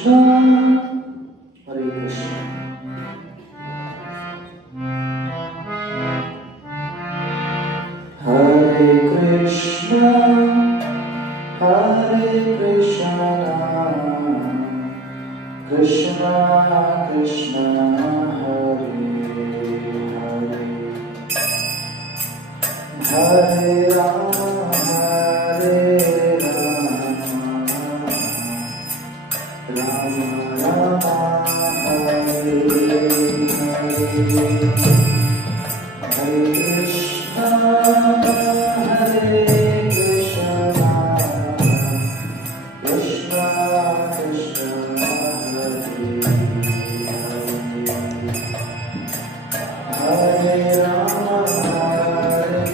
Krishna, Hare Krishna. Hare Krishna, Hare Krishna, Krishna Krishna, Hare Hare, Hare Rama, Hare Rama, Rama Rama, Hare Hare, Hare Krishna, Hare Krishna, Krishna Krishna, Hare Rama, Hare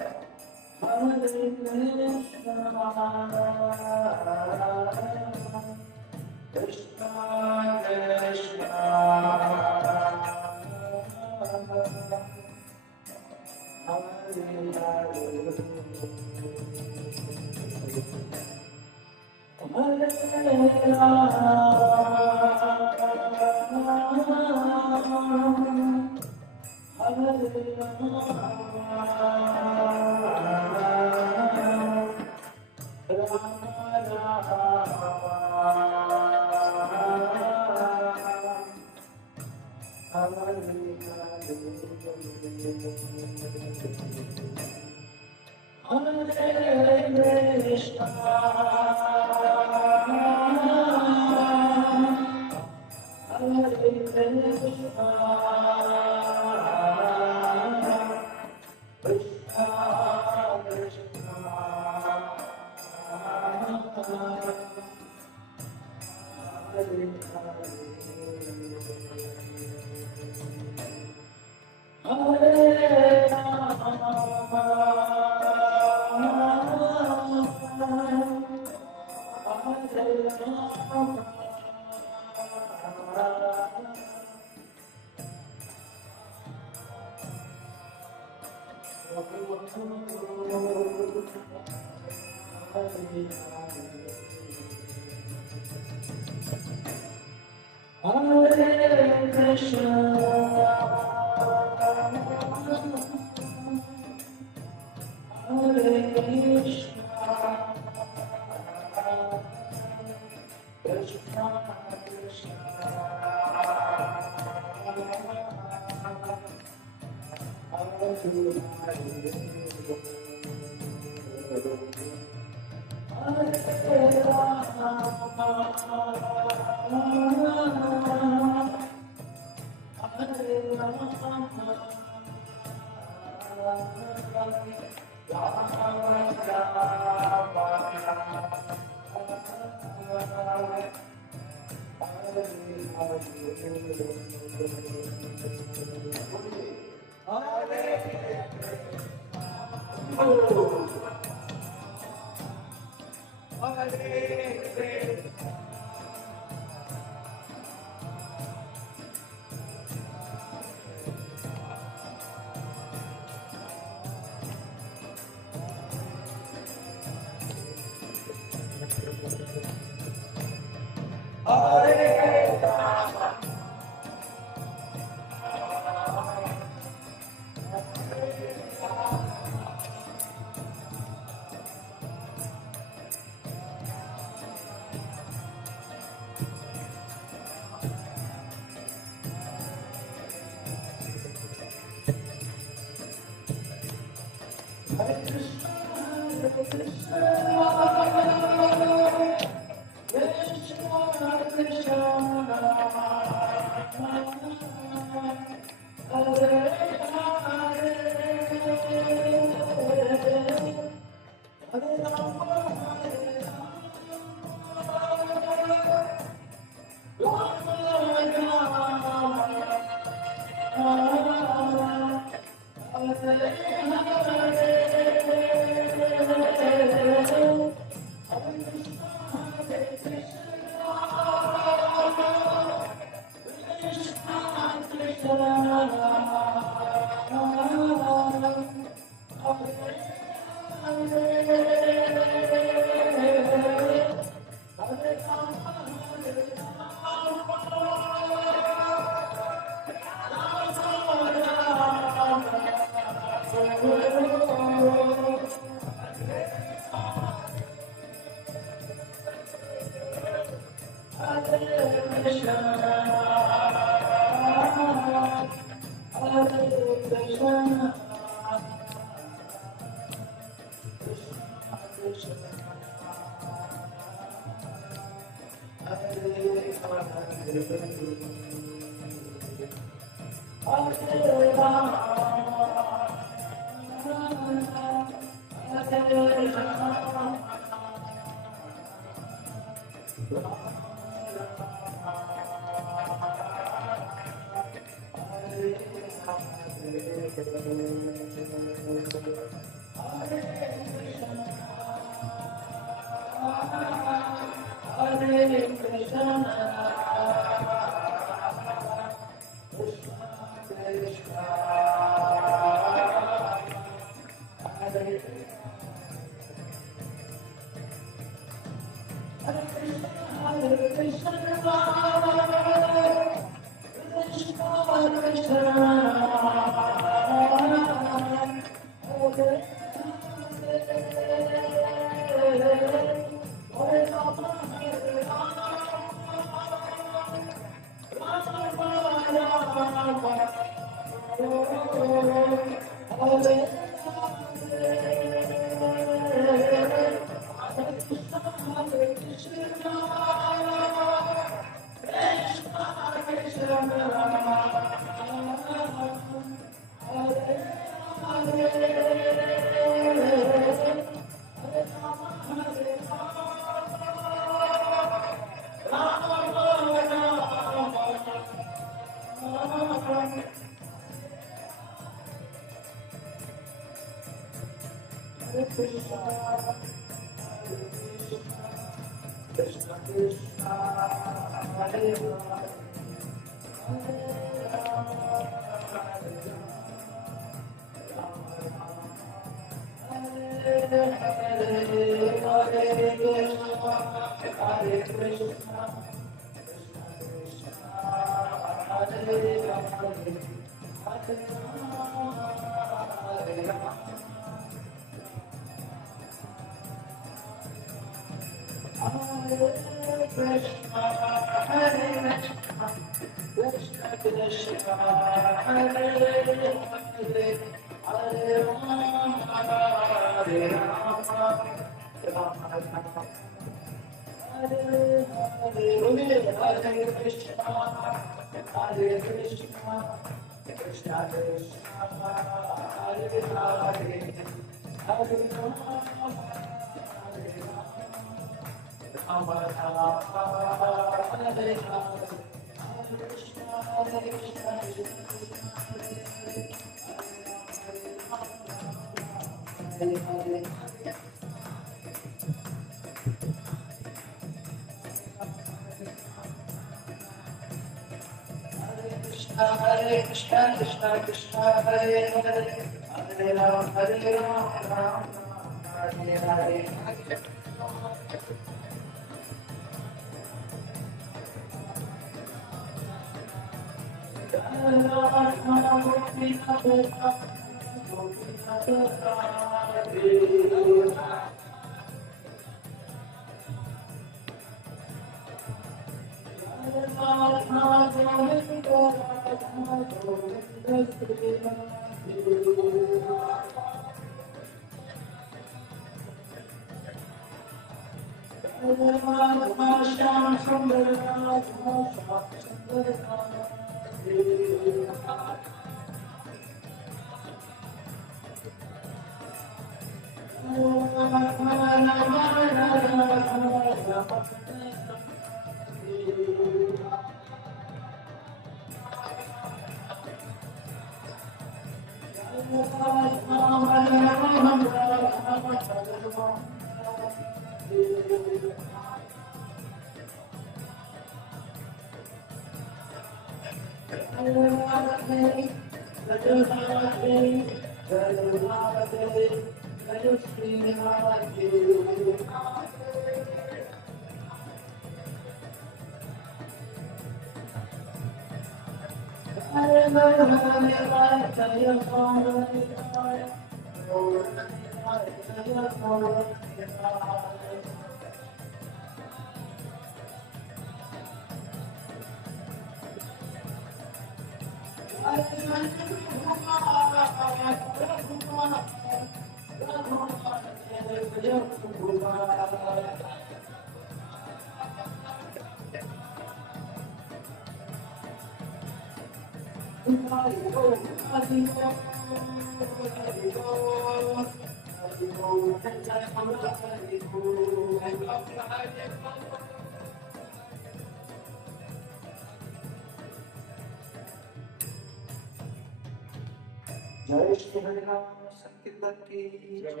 जय श्री हरिनाम संकीर्तन की जय।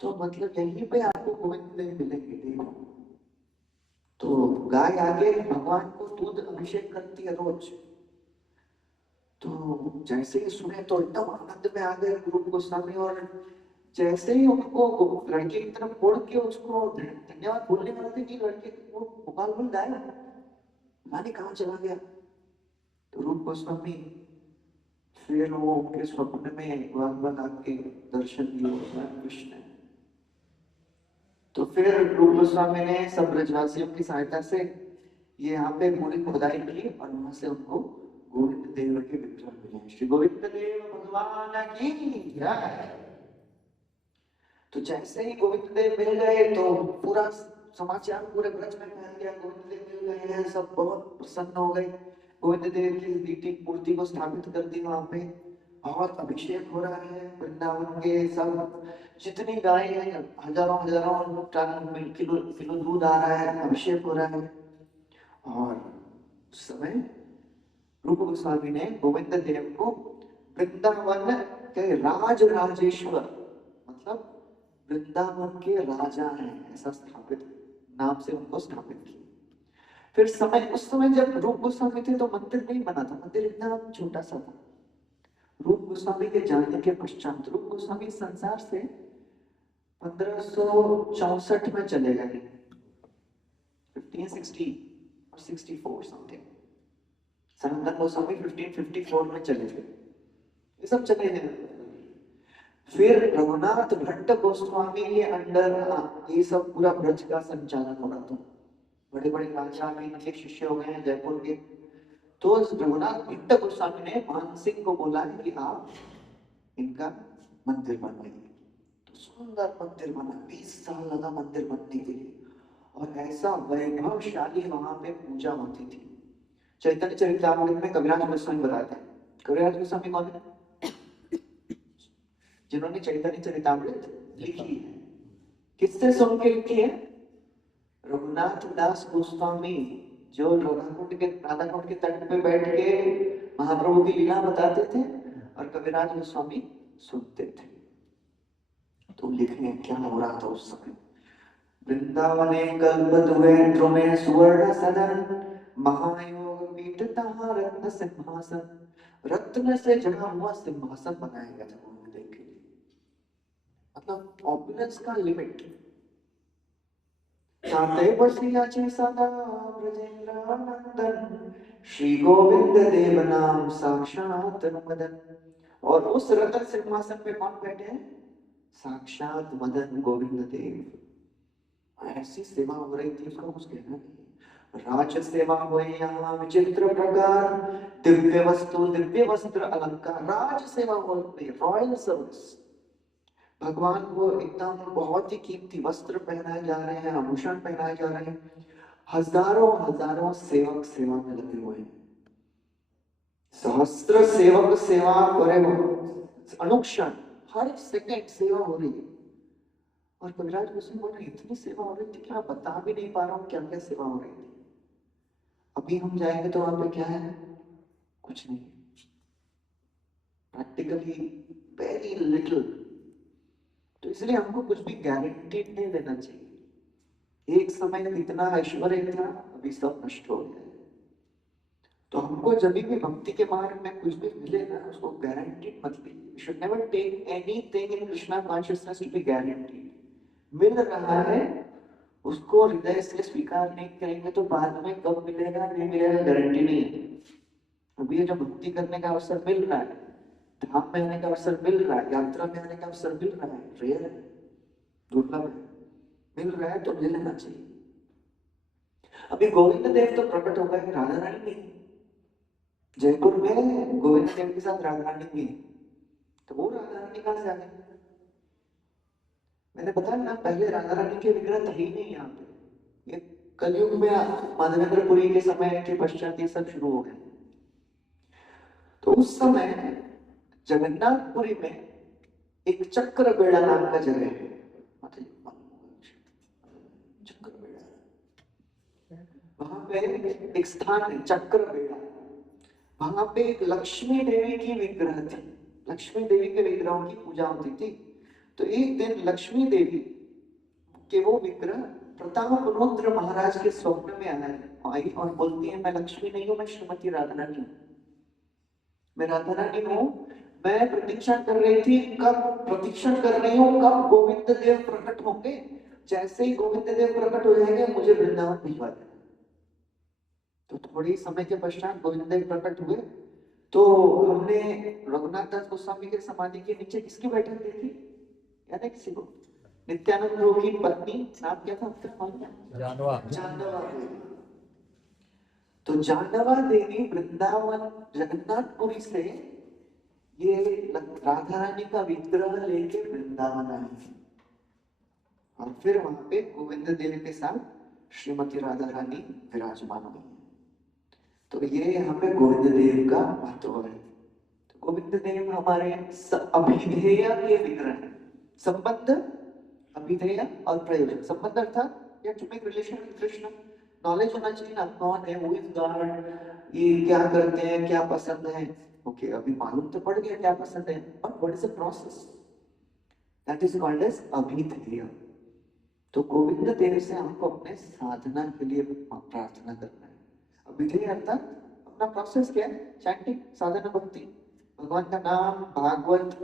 तो मतलब यहीं पे आपको गोविंद देव मिलेंगे। तो गाय आगे भगवान को दूध अभिषेक करती है रोज। तो जैसे ही सुने तो एकदम आनंद में आ गए रूप गोस्वामी, और जैसे ही उनको लड़के की तरफ मोड़ के उसको धन्यवाद बोलने वाले थे कि लड़के वो भोपाल भूल गाया, गाने कहाँ चला गया। तो रूप गोस्वामी फिर वो उनके स्वप्न में भगवान आके दर्शन दिए कृष्ण। तो फिर रूप गोस्वामी ने सब ब्रजवासियों की सहायता से ये यहाँ पे पूरी खुदाई की और वहां से उनको गोविंद देव के विग्रह मिले। श्री गोविंद देव भगवान की जय। तो जैसे ही गोविंद देव मिल गए तो पूरा समाचार पूरे ब्रज में फैल गया, गोविंद देव मिल गए हैं, सब बहुत प्रसन्न हो गए। गोविंद देव की लीटी मूर्ति को स्थापित कर दी वहां पे, और अभिषेक हो रहा है। वृंदावन के सब जितनी गाय है, हजारों हजारों टन किलो दूध आ रहा है, अभिषेक हो रहा है। और उस समय रूप गोस्वामी ने गोविंद देव को वृंदावन के राज राजेश्वर, मतलब वृंदावन के राजा हैं ऐसा स्थापित नाम से उनको स्थापित किया। फिर उस समय जब रूप गोस्वामी थे तो मंदिर नहीं बना था, मंदिर इतना छोटा सा था। रूप गोस्वामी के जाने के पश्चात रूप गोस्वामी संसार से 1564 में चले गए, 1560 और 64 समथिंग। सनातन गोस्वामी 1554 में चले गए, ये सब चले गए। फिर रघुनाथ भट्ट गोस्वामी के अंडर ये सब पूरा ब्रज का संचालन हो रहा था। बड़े बड़े राजा भी इनके शिष्य हो गए हैं जयपुर के। तो रघुनाथ भट्ट गोस्वामी ने मान सिंह को बोला है कि आप इनका मंदिर बनवाइए। तो सुंदर मंदिर बना, 20 साल लगा मंदिर बनने के लिए, और ऐसा वैभवशाली वहां पे पूजा होती थी। चैतन्य चरितामृत में कविराज गोस्वामी बताते हैं। कविराज गोस्वामी कौन है? जिन्होंने चैतन्य चरितामृत लिखी है। किससे सुन के लिखी है? रघुनाथ दास गोस्वामी, जो राधाकुंड के तट पे बैठ के महाप्रभु की लीला बताते थे और कविराज गोस्वामी सुनते थे। तो लिखने क्या हो रहा था उस समय। वृंदावने कल्पद्रुमे में सुवर्ण सदन, महायोग पीठ तहाँ रत्न सिंहासन। रत्न से जड़ा हुआ सिंहासन बनाया गया था गोविंद के लिए। मतलब ऑपुलेंस का लिमिट। चाहते बसियाचे सदा ब्रजेंद्रानंदन, श्री गोविंद देव नाम साक्षात मदन। और उस रत्न सिंहासन पे कौन बैठे हैं? साक्षात मदन गोविंद देव। ऐसी सेवा हो रही थी, उसका कुछ कहना नहीं। राज सेवा हुई यहाँ विचित्र प्रकार, दिव्य वस्तु दिव्य वस्त्र अलंकार। राज सेवा हो रही, रॉयल सर्विस। भगवान को एकदम बहुत ही कीमती वस्त्र पहनाए जा रहे हैं, आभूषण पहनाए जा रहे हैं। हजारों हजारों सेवक सेवा में लगे हुए हैं। सहस्त्र सेवक सेवा करे, अनुक्षण हर सेकंड सेवा हो रही है। और कविराज गोस्वामी बोल रहे इतनी सेवा हो रही थी कि मैं बता भी नहीं पा रहा हूँ क्या क्या सेवा हो रही थी। अभी हम जाएंगे तो वहां पे क्या है? कुछ नहीं, प्रैक्टिकली वेरी लिटिल। तो इसलिए हमको कुछ भी गारंटीड नहीं लेना चाहिए। एक समय इतना ऐश्वर्य था, अभी सब नष्ट हो गया है। तो हमको जब भी भक्ति के मार्ग में कुछ भी मिले ना, उसको गारंटीड मत लीजिए। You should never take anything in Krishna consciousness to be guaranteed. मिल रहा है, उसको हृदय से स्वीकार नहीं करेंगे तो बाद में कब मिलेगा नहीं मिलेगा गारंटी नहीं है। अभी ये जो भक्ति करने का अवसर मिल रहा है, धाम में आने का अवसर मिल रहा है, यात्रा में आने का अवसर मिल रहा है, रेयर है, दुर्लभ है, मिल रहा है तो ले लेना चाहिए। अभी गोविंद देव तो प्रकट हो गए राधा रानी में, जयपुर में गोविंद देव के साथ राधा रानी भी, तो वो राधा रानी कहां से आ गई? मैंने बताया ना, पहले राधा रानी के विग्रह थे ही नहीं यहाँ पे। ये कलयुग में माधवेंद्रपुरी के समय के पश्चात ये सब शुरू हो गए। तो उस समय जगन्नाथपुरी में एक चक्र बेड़ा नाम का जगह है। चक्र बेड़ा, वहां पे एक स्थान है चक्र बेड़ा। वहां पे एक लक्ष्मी देवी की विग्रह थी। लक्ष्मी देवी के विग्रहों की पूजा होती थी। तो एक दिन लक्ष्मी देवी के वो विग्रह प्रताप रुद्र महाराज के स्वप्न में आई और बोलती है, मैं लक्ष्मी नहीं हूँ, मैं श्रीमती राधा रानी हूँ। मैं राधा रानी हूँ। मैं प्रतीक्षा कर रही थी, प्रतीक्षा कर रही हूँ कब गोविंद देव प्रकट होंगे। जैसे ही गोविंद देव प्रकट हो जाएंगे मुझे वृंदावन भिजवा देना। तो थोड़ी समय के पश्चात गोविंद देव प्रकट हुए। तो हमने रघुनाथ दास गोस्वामी के समाधि के नीचे किसकी बैठक देखी? याद है किसी को? नित्यानंद प्रभु की पत्नी, नाम क्या था उनका? जानवा देवी। तो जानवा देवी वृंदावन जगन्नाथपुरी से ये राधा रानी का विग्रह लेके वृंदावन आई और फिर वहां पे गोविंद देव के साथ श्रीमती राधा रानी विराजमान हुई। तो ये यहाँ पे गोविंद देव का महत्व है। तो गोविंद देव हमारे अभिधेय के विग्रह है। संबंध, अभिधेय और प्रयोजन। संबंध अर्थात या to make relation with Krishna, knowledge होना चाहिए ना, कौन है, हु इज गॉड, ये क्या करते हैं, क्या पसंद है। ओके, अभी मालूम तो पड़ गया क्या पसंद है, but what is the process, that is called as अभिधेय। तो गोविंद देव से हमको अपने साधना के लिए प्रार्थना करना है। अभिधेय अर्थात अपना प्रोसेस क्या है? चैंटिंग, साधना, भक्ति। भगवान का नाम, भागवत,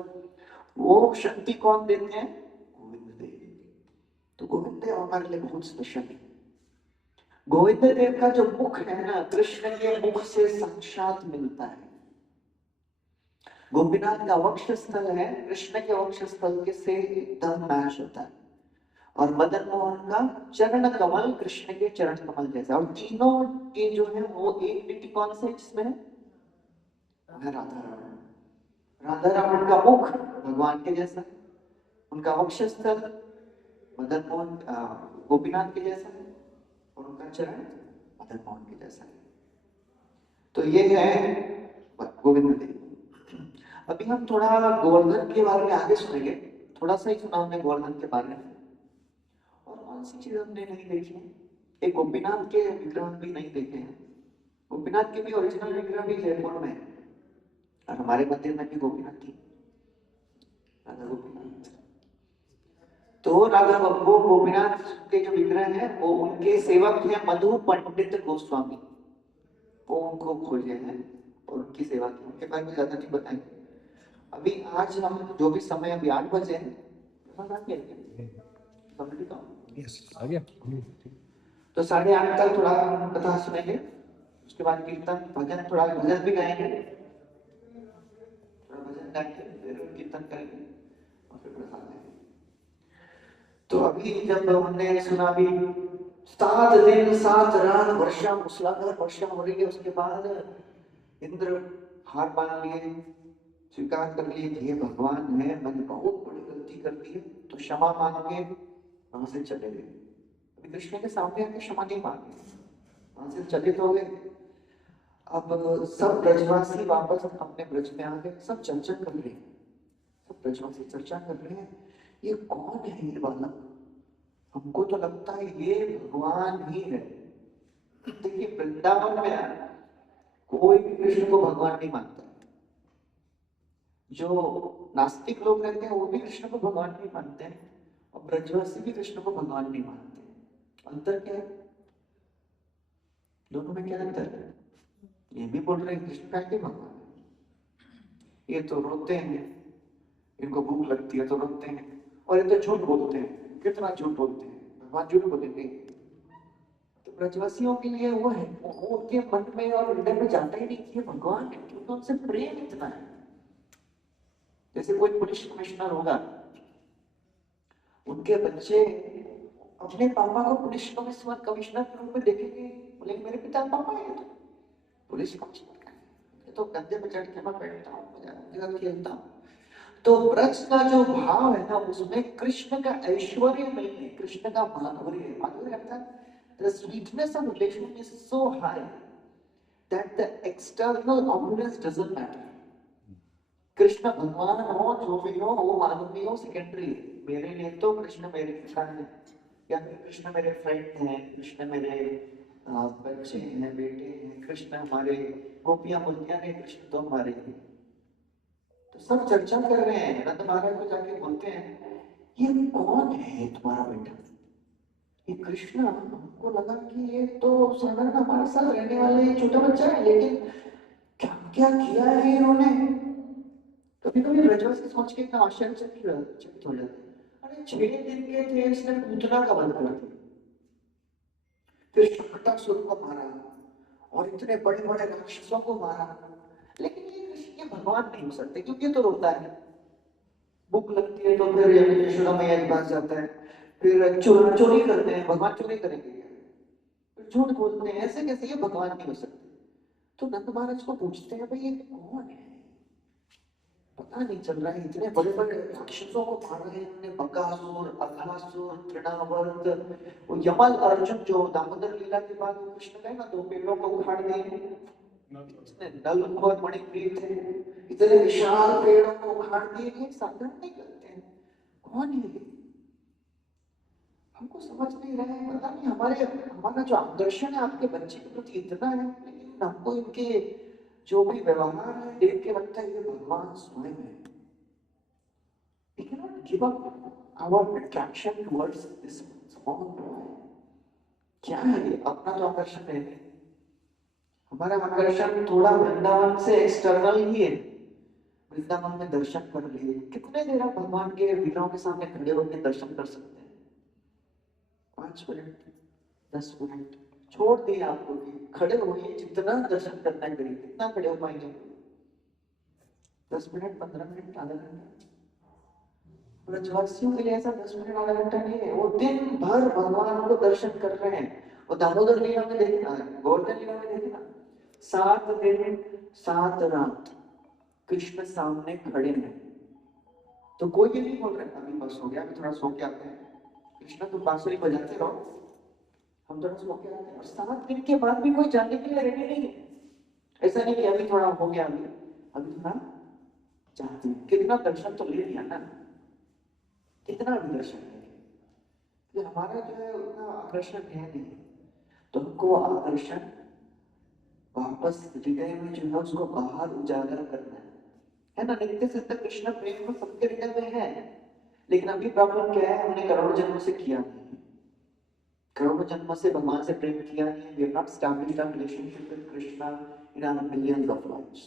वो शक्ति कौन देते हैं? गोविंद देव। तो गोविंद देव हमारे लिए बहुत स्पेशल है। गोविंद देव का जो मुख है ना, कृष्ण के मुख से साक्षात मिलता है। गोपीनाथ का वक्ष स्थल है, कृष्ण के वक्ष स्थल के से एकदम मैच होता है। और मदन मोहन का चरण कमल कृष्ण के चरण कमल जैसा। और तीनों के जो है वो एक डिटी कौन से जिसमें है? राधा रमन। राधा रमन का मुख भगवान के जैसा है, उनका वक्ष स्थल मदन मोहन गोपीनाथ के जैसा है, और उनका चरण मदन मोहन के जैसा है। तो ये है गोविंद देव। अभी हम थोड़ा गोवर्धन के बारे में आगे सुनेंगे, थोड़ा सा ही सुना हमने गोवर्धन के बारे में। और कौन सी चीज हमने नहीं देखी है? एक गोपीनाथ के विग्रह भी नहीं देखे हैं। गोपीनाथ के भी ओरिजिनल विग्रह भी जयपुर में है, और हमारे मंदिर में भी गोपीनाथ थी, राधा गोपीनाथ। तो राधा वो गोपीनाथ के जो विग्रह है वो उनके सेवक हैं मधु पंडित गोस्वामी, वो उनको खोजे हैं और उनकी सेवा की। उनके बारे में ज्यादा नहीं बताएंगे अभी। आज हम जो भी समय, अभी 8 बजे है, आ गया। तो 8:30 तक थोड़ा कथा सुनेंगे, उसके बाद कीर्तन भजन, थोड़ा भजन भी गाएंगे, थोड़ा भजन गाएंगे, फिर कीर्तन करेंगे और फिर प्रसाद लेंगे। तो अभी जब हमने सुना भी 7 दिन 7 रात वर्षा, मूसलाधार वर्षा हो रही है, उसके बाद इंद्र हार मान लिए, स्वीकार कर लिए कि ये भगवान है, मैंने बहुत बड़ी गलती कर दी है, तो क्षमा मांग के वहां से चले गए। अभी कृष्ण के सामने आके क्षमा नहीं मांगे, वहां से चले तो गए। अब सब ब्रजवासी वापस अपने ब्रज में आ गए, सब चर्चा कर रहे हैं, सब ब्रजवासी चर्चा कर रहे हैं, ये कौन है ये बालक? हमको तो लगता है ये भगवान ही है। देखिए वृंदावन में कोई भी कृष्ण को भगवान नहीं मानता। जो नास्तिक लोग रहते हैं वो भी कृष्ण को भगवान नहीं मानते हैं, और ब्रजवासी भी कृष्ण को भगवान नहीं मानते। अंतर क्या है दोनों में? क्या अंतर है? ये भी बोल रहे हैं कृष्ण का के भगवान है, ये तो रोते हैं, इनको भूख लगती है तो रोते हैं, और ये तो झूठ बोलते हैं। कितना झूठ बोलते हैं, भगवान झूठ बोलेंगे? तो ब्रजवासियों के लिए वो है, वो उनके मन में और हृदय में जाता ही नहीं कि ये भगवान है, क्योंकि उनसे प्रेम इतना है। जैसे कोई पुलिस कमिश्नर होगा, उनके बच्चे अपने पापा को पुलिस कमिश्नर के रूप में देखेंगे, बोलेंगे मेरे पिता पापा है, तो पुलिस कमिश्नर का है, तो कंधे पे चढ़ के मैं बैठता हूँ, खेलता हूँ। तो ब्रज का जो भाव है ना, उसमें कृष्ण का ऐश्वर्य नहीं है, कृष्ण का माधुर्य है। माधुर्य अर्थात the sweetness of relation is so high that the external opulence doesn't matter. Krishna भगवान हो, जो भी हो, वो माधुर्य हो सेकेंडरी है। मेरे लिए तो कृष्ण मेरे पिता है, या फिर कृष्ण मेरे फ्रेंड हैं, कृष्ण मेरे बच्चे हैं, बेटे हैं, कृष्ण हमारे गोपियां बोलतियां हैं, कृष्ण तो हमारे हैं। तो सब चर्चा कर रहे हैं, नंद महाराज को जाके बोलते हैं ये कौन है तुम्हारा बेटा? ये कृष्ण, हमको लगा कि ये तो साधारण हमारे साथ रहने वाले छोटा बच्चा है, लेकिन क्या क्या किया है इन्होंने? कभी कभी ब्रजवासी सोच के इतना आश्चर्यचकित हो जाते हैं, अरे 6 दिन के थे, इसने पूतना का वध कर दिया, फिर शंखटासुर को मारा, और इतने बड़े बड़े राक्षसों को मारा, लेकिन ये भगवान नहीं हो सकते, क्योंकि ये तो रोता है, भूख लगती है तो फिर यशोदा मैया के पास जाता है, फिर चोरी करते हैं, भगवान चोरी करेंगे क्या? फिर झूठ बोलते हैं, ऐसे कैसे? ये भगवान नहीं हो सकते। तो नंद महाराज को पूछते हैं भाई ये कौन है? पता नहीं चल रहा है, इतने बड़े बड़े राक्षसों को मारा है इन्होंने, बकासुर, अघासुर, तृणावर्त, वो यमल अर्जुन जो दामोदर लीला के बाद कृष्ण गए ना, 2 पेड़ों को उखाड़ दिए, नल बहुत बड़े पेड़ थे, इतने विशाल पेड़ों को उखाड़ दिए, ये साधारण नहीं करते हैं। कौन है ये? हमको समझ नहीं रहे हैं, पता नहीं हमारा जो आकर्षण है आपके बच्चे के प्रति इतना है, लेकिन हमको इनके जो भी व्यवहार है देख के लगता है ये भगवान स्वयं है। We cannot give up our attraction towards this small boy. क्या है ये? अपना तो आकर्षण है नहीं, हमारा आकर्षण थोड़ा वृंदावन से एक्सटर्नल ही है। वृंदावन में दर्शन कर लिए, कितने देर आप भगवान के लीलाओं के सामने खड़े होकर दर्शन कर सकते हैं? 5 मिनट, 10 मिनट छोड़ दिए आपको कि खड़े होइए, जितना दर्शन करना है करिए। कितना खड़े हो पाएंगे? 10 मिनट, 15 मिनट, आधा घंटा। ब्रजवासियों के लिए ऐसा 10 मिनट आधा घंटा नहीं है, वो दिन भर भगवान को दर्शन कर रहे हैं। और दामोदर लीला में देखना, गोवर्धन लीला में देखना, 7 दिन 7 रात कृष्ण सामने खड़े हैं। तो कोई ये नहीं बोल रहा अभी बस हो गया, अभी थोड़ा सो के आते हैं, कृष्ण तो बांसुरी बजाते रहो, हम थोड़ा सो के आते हैं। और 7 दिन के बाद भी कोई जाने के लिए रेडी नहीं है। ऐसा नहीं कि अभी थोड़ा हो गया, अभी थोड़ा चाहती हूँ। कितना दर्शन तो ले लिया ना, कितना भी दर्शन ले लिया। हमारा जो है उतना आकर्षण है नहीं, तो हमको आकर्षण वापस हृदय में जो है उसको बाहर उजागर करना है ना। नित्य सिद्ध कृष्ण प्रेम में सबके हृदय में है, लेकिन अभी प्रॉब्लम क्या है, हमने करोड़ों जन्मों से किया नहीं, करोड़ों जन्मों से भगवान से प्रेम किया नहीं। We have not established our relationship with Krishna in our millions of lives.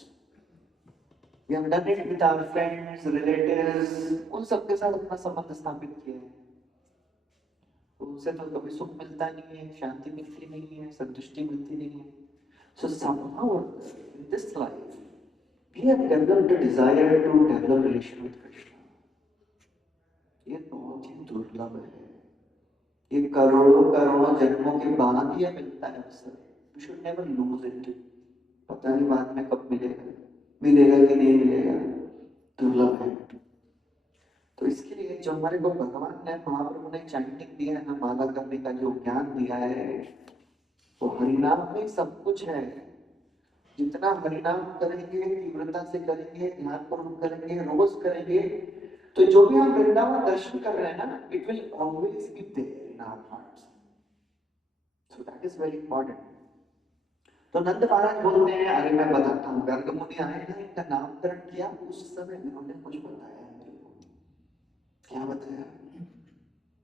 We have done it with our friends, relatives, उन सबके साथ अपना संबंध स्थापित किया है। उनसे तो कभी सुख मिलता नहीं है, शांति मिलती नहीं है, संतुष्टि मिलती नहीं है। So somehow in this life we have developed a desire to develop relation with Krishna. ये बहुत ही दुर्लभ है, ये करोड़ों करोड़ों जन्मों के बाद ये मिलता है अवसर। We should never lose it. पता नहीं बाद में कब मिलेगा, मिलेगा कि नहीं मिलेगा, दुर्लभ है। तो इसके लिए जो हमारे को भगवान ने, महाप्रभु ने चैंटिंग दिया है ना, माला करने का जो ज्ञान दिया है, वो हरिनाम में सब कुछ है। जितना हरिनाम करेंगे, तीव्रता से करेंगे, ध्यानपूर्वक करेंगे, रोज करेंगे, तो जो भी हम वृंदावन दर्शन कर रहे हैं ना, it will always be there in our hearts. So that is very important. तो नंद महाराज बोलते हैं, अरे मैं बताता हूँ, गर्ग मुनि आए ना, इनका नामकरण किया, उस समय उन्होंने कुछ बताया मेरे को। क्या बताया?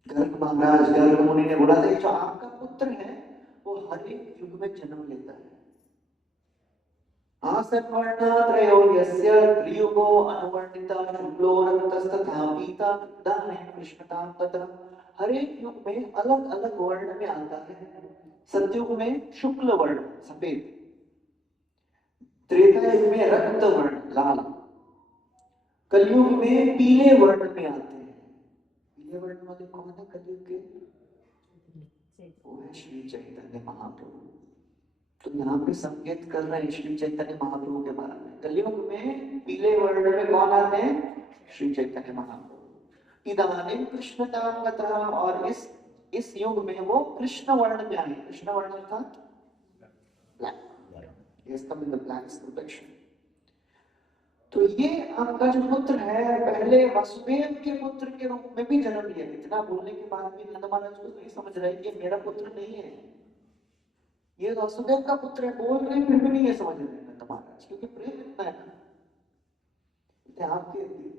गर्ग महाराज, गर्ग मुनि ने बोला था, जो आपका पुत्र है वो हर एक युग में जन्म लेता है। आसन्वर्णात्रयो यस्य त्रियुगो अनुवर्णिता शुक्लो रक्तस्तथा पीता दाने कृष्णतां तथा। हर एक युग में अलग अलग वर्ण में आता है। सतयुग में शुक्ल वर्ण सफेद, त्रेता युग में रक्त वर्ण लाल, कलयुग में पीले वर्ण में आते हैं। पीले वर्ण वाले कौन है कलयुग के? वो है श्री चैतन्य महाप्रभु। तो यहाँ पे संकेत कर रहे हैं श्री चैतन्य महाप्रभु के बारे में। कलयुग में पीले वर्ण में कौन आते हैं? श्री चैतन्य महाप्रभु। इदानीं कृष्णतां गतः, और इस युग में वो कृष्ण वर्ण में आए। कृष्ण वर्ण अर्थात black, yes, come in the blackest perfection। तो ये आपका जो पुत्र है, पहले वसुदेव के पुत्र के रूप में भी जन्म लिया। इतना बोलने के बाद भी नंद महाराज को नहीं समझ रहे कि मेरा पुत्र नहीं है, ये वसुदेव का पुत्र है। बोल रहे फिर भी नहीं है समझ रहे नंद महाराज, क्योंकि प्रेम इतना है ना।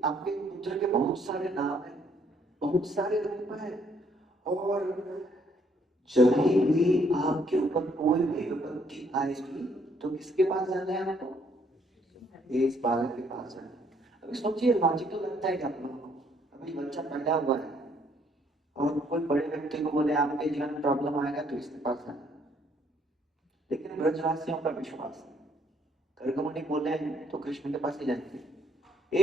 आपके पुत्र के बहुत सारे नाम हैं, बहुत सारे रूप हैं, और जब भी आपके ऊपर कोई भी विपत्ति आएगी तो किसके पास जाना है आपको? इस बालक के पास जाना है। अभी सोचिए, लॉजिकल लगता है कि आप लोगों को, अभी बच्चा पैदा हुआ है और कोई बड़े व्यक्ति को बोले आपके जीवन में प्रॉब्लम आएगा तो इसके पास जाना, लेकिन ब्रजवासियों का विश्वास है, गर्ग मुनि बोले हैं तो कृष्ण के पास ही जाएंगे। ये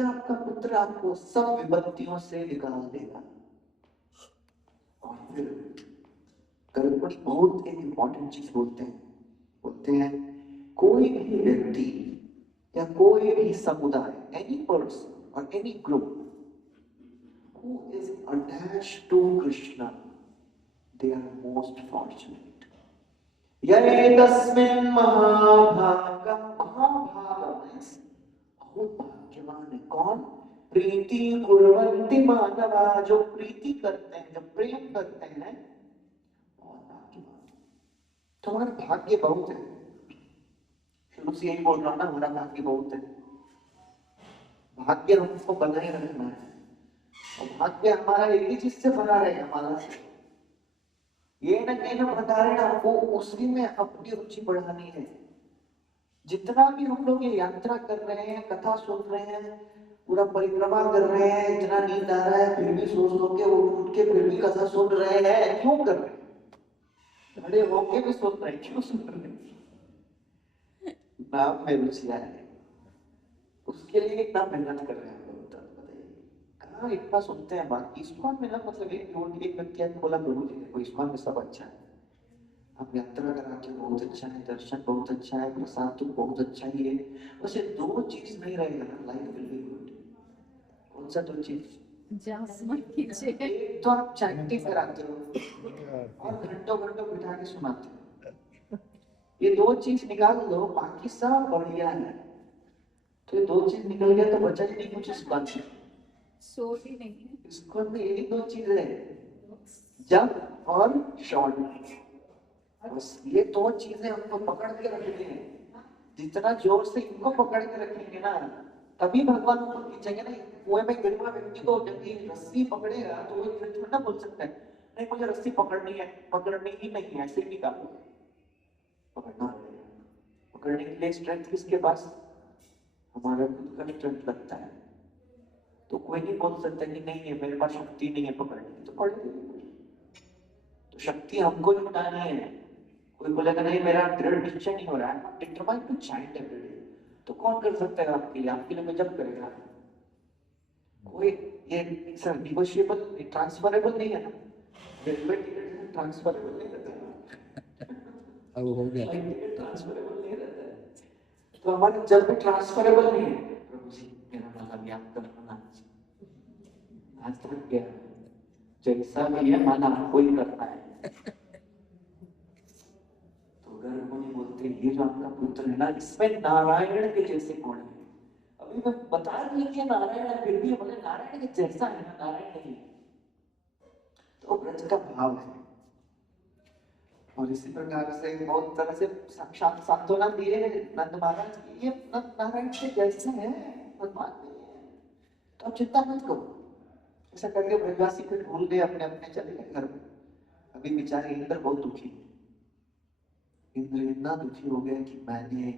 आपका पुत्र आपको सब विपत्तियों से निकाल देगा। और फिर गर्ग मुनि बहुत एक इंपॉर्टेंट चीज बोलते हैं कोई भी व्यक्ति या कोई भी समुदाय, एनी पर्सन और any group who is attached to Krishna, they are most fortunate. ये तस्मिन् महाभागम, महाभाग means बहुत भाग्यवान है। कौन? प्रीति कुर्वन्ति मानवा, जो प्रीति करते हैं, जो प्रेम करते हैं, बहुत भाग्यवान। तुम्हारा भाग्य बहुत है। शुरू से यही बोल रहा हूं ना, हमारा भाग्य बहुत है। भाग्य हमको बनाए रखना है, और भाग्य हमारा एक ही चीज से बना रहेगा, माला से। ये न केन प्रकारेण हमको उसी में अपनी रुचि बढ़ानी है। जितना भी हम लोग ये यात्रा कर रहे हैं, कथा सुन रहे हैं, पूरा परिक्रमा कर रहे हैं, इतना नींद आ रहा है फिर भी सोच लो के उठ के फिर भी कथा सुन रहे हैं, क्यों कर रहे हैं? खड़े होके भी सुन रहे हैं, क्यों सुन रहे हैं? नाम में रुचि है, उसके लिए इतना मेहनत कर रहे हैं हम लोग। बताइए कहाँ इतना सुनते हैं बात। इस्कॉन में ना मतलब एक व्यक्ति आके बोला प्रभु जी देखो इस्कॉन में सब अच्छा है, आप यात्रा कराते हो बहुत अच्छा है, दर्शन बहुत अच्छा है, प्रसाद तो बहुत अच्छा ही है, बस ये दो चीज नहीं रहेगा ना लाइफ विल बी गुड। कौन सा दो चीज? एक तो आप चैंटिंग कराते हो और घंटों घंटों बिठा के सुनाते हो, ये दो चीज निकाल दो बाकी सब बढ़िया है। तो ये दो चीज निकल गया तो बचा ही नहीं कुछ इस बात से। सो ही नहीं है इसको में यही दो चीज है, जंप और शॉर्ट। बस ये दो चीजें हमको पकड़ के रखनी है। जितना जोर से इनको पकड़ के रखेंगे ना तभी भगवान ऊपर खींचेंगे। नहीं कुएं में गिरवा व्यक्ति को जब ये रस्सी पकड़ेगा तो वो थोड़ा ना बोल सकता है नहीं मुझे रस्सी पकड़नी है, पकड़नी ही नहीं है, ऐसे निकालो। पकड़ना पड़ेगा। पकड़ने के लिए स्ट्रेंथ किसके पास? हमारा खुद का स्ट्रेंथ लगता है। तो कोई नहीं बोल सकता कि नहीं है मेरे पास शक्ति नहीं है पकड़ने की, तो पकड़ेगी। तो शक्ति हमको जुटानी है। कोई बोलेगा नहीं मेरा दृढ़ निश्चय नहीं हो रहा है, determined to chant every day, तो कौन कर सकता है आपके लिए? आपके लिए मैं जब करेगा कोई। ये सर निगोशिएबल ट्रांसफरेबल नहीं है ना, रेलवे टिकट ट्रांसफरेबल नहीं रहता, अब हो गया। ट्रांसफरेबल नहीं रहता है। तो हमारे जब भी ट्रांसफरेबल नहीं है प्रभु जी मेरा माला भी आप करना आज तक गया जैसा भी है माना आपको ही करना है। तो अगर कोई बोलते ये जो आपका पुत्र है ना इसमें नारायण के जैसे गुण है। अभी मैं बता दिया नारायण है फिर भी बोले नारायण के जैसा है ना, नारायण नहीं। तो ब्रज का भाव है। और इसी प्रकार से बहुत तरह से साक्षात सांत्वना दिए नंद महाराज की, ये नारायण के जैसे हैं भगवान नहीं है, तो आप चिंता मत करो। ऐसा करके ब्रजवासी फिर भूल गए, अपने अपने चले गए घर में। अभी बेचारे इंद्र बहुत दुखी, इंद्र इतना दुखी हो गया कि मैंने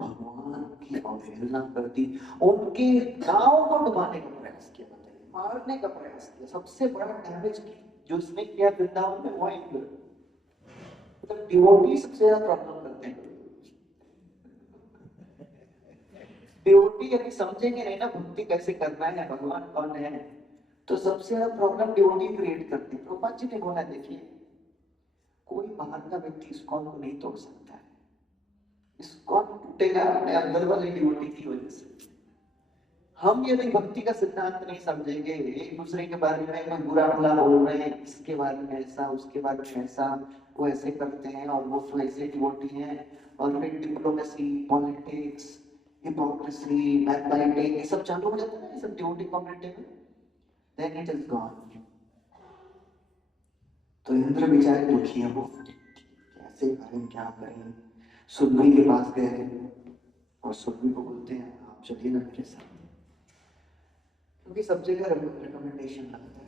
भगवान की अवहेलना कर दी, उनके गांव को डुबाने का प्रयास किया, बताइए मारने का प्रयास किया। सबसे बड़ा डैमेज जो उसने किया वृंदावन में वो इंद्र। मतलब डिवोटी सबसे ज्यादा प्रॉब्लम करते हैं। डिवोटी यदि समझेंगे नहीं ना भक्ति कैसे करना है, भगवान कौन है, तो सबसे ज्यादा प्रॉब्लम डिवोटी क्रिएट करते हैं। प्रभुपाद जी ने बोला देखिए कोई बाहर का व्यक्ति इस्कॉन को नहीं तोड़ सकता है, इस्कॉन टूटेगा अपने अंदर वाले डिवोटी की वजह से। हम यदि भक्ति का सिद्धांत नहीं समझेंगे, एक दूसरे के बारे में कोई बुरा भला बोल रहे हैं, इसके बारे में ऐसा उसके बारे में ऐसा, वो ऐसे करते हैं और वो तो ऐसे डिवोटी हैं, और फिर डिप्लोमेसी पॉलिटिक्स हिपोक्रेसी बैकबाइटिंग ये सब चालू हो जाता है ना, ये सब डिवोटी कम्युनिटी में, देन इट इज गॉन। तो इंद्र बेचारे दुखी है, वो कैसे करें क्या करें। सुरभि के पास गए और सुरभि को बोलते हैं आप चलिए ना मेरे साथ, क्योंकि सब जगह रिकमेंडेशन लगता है।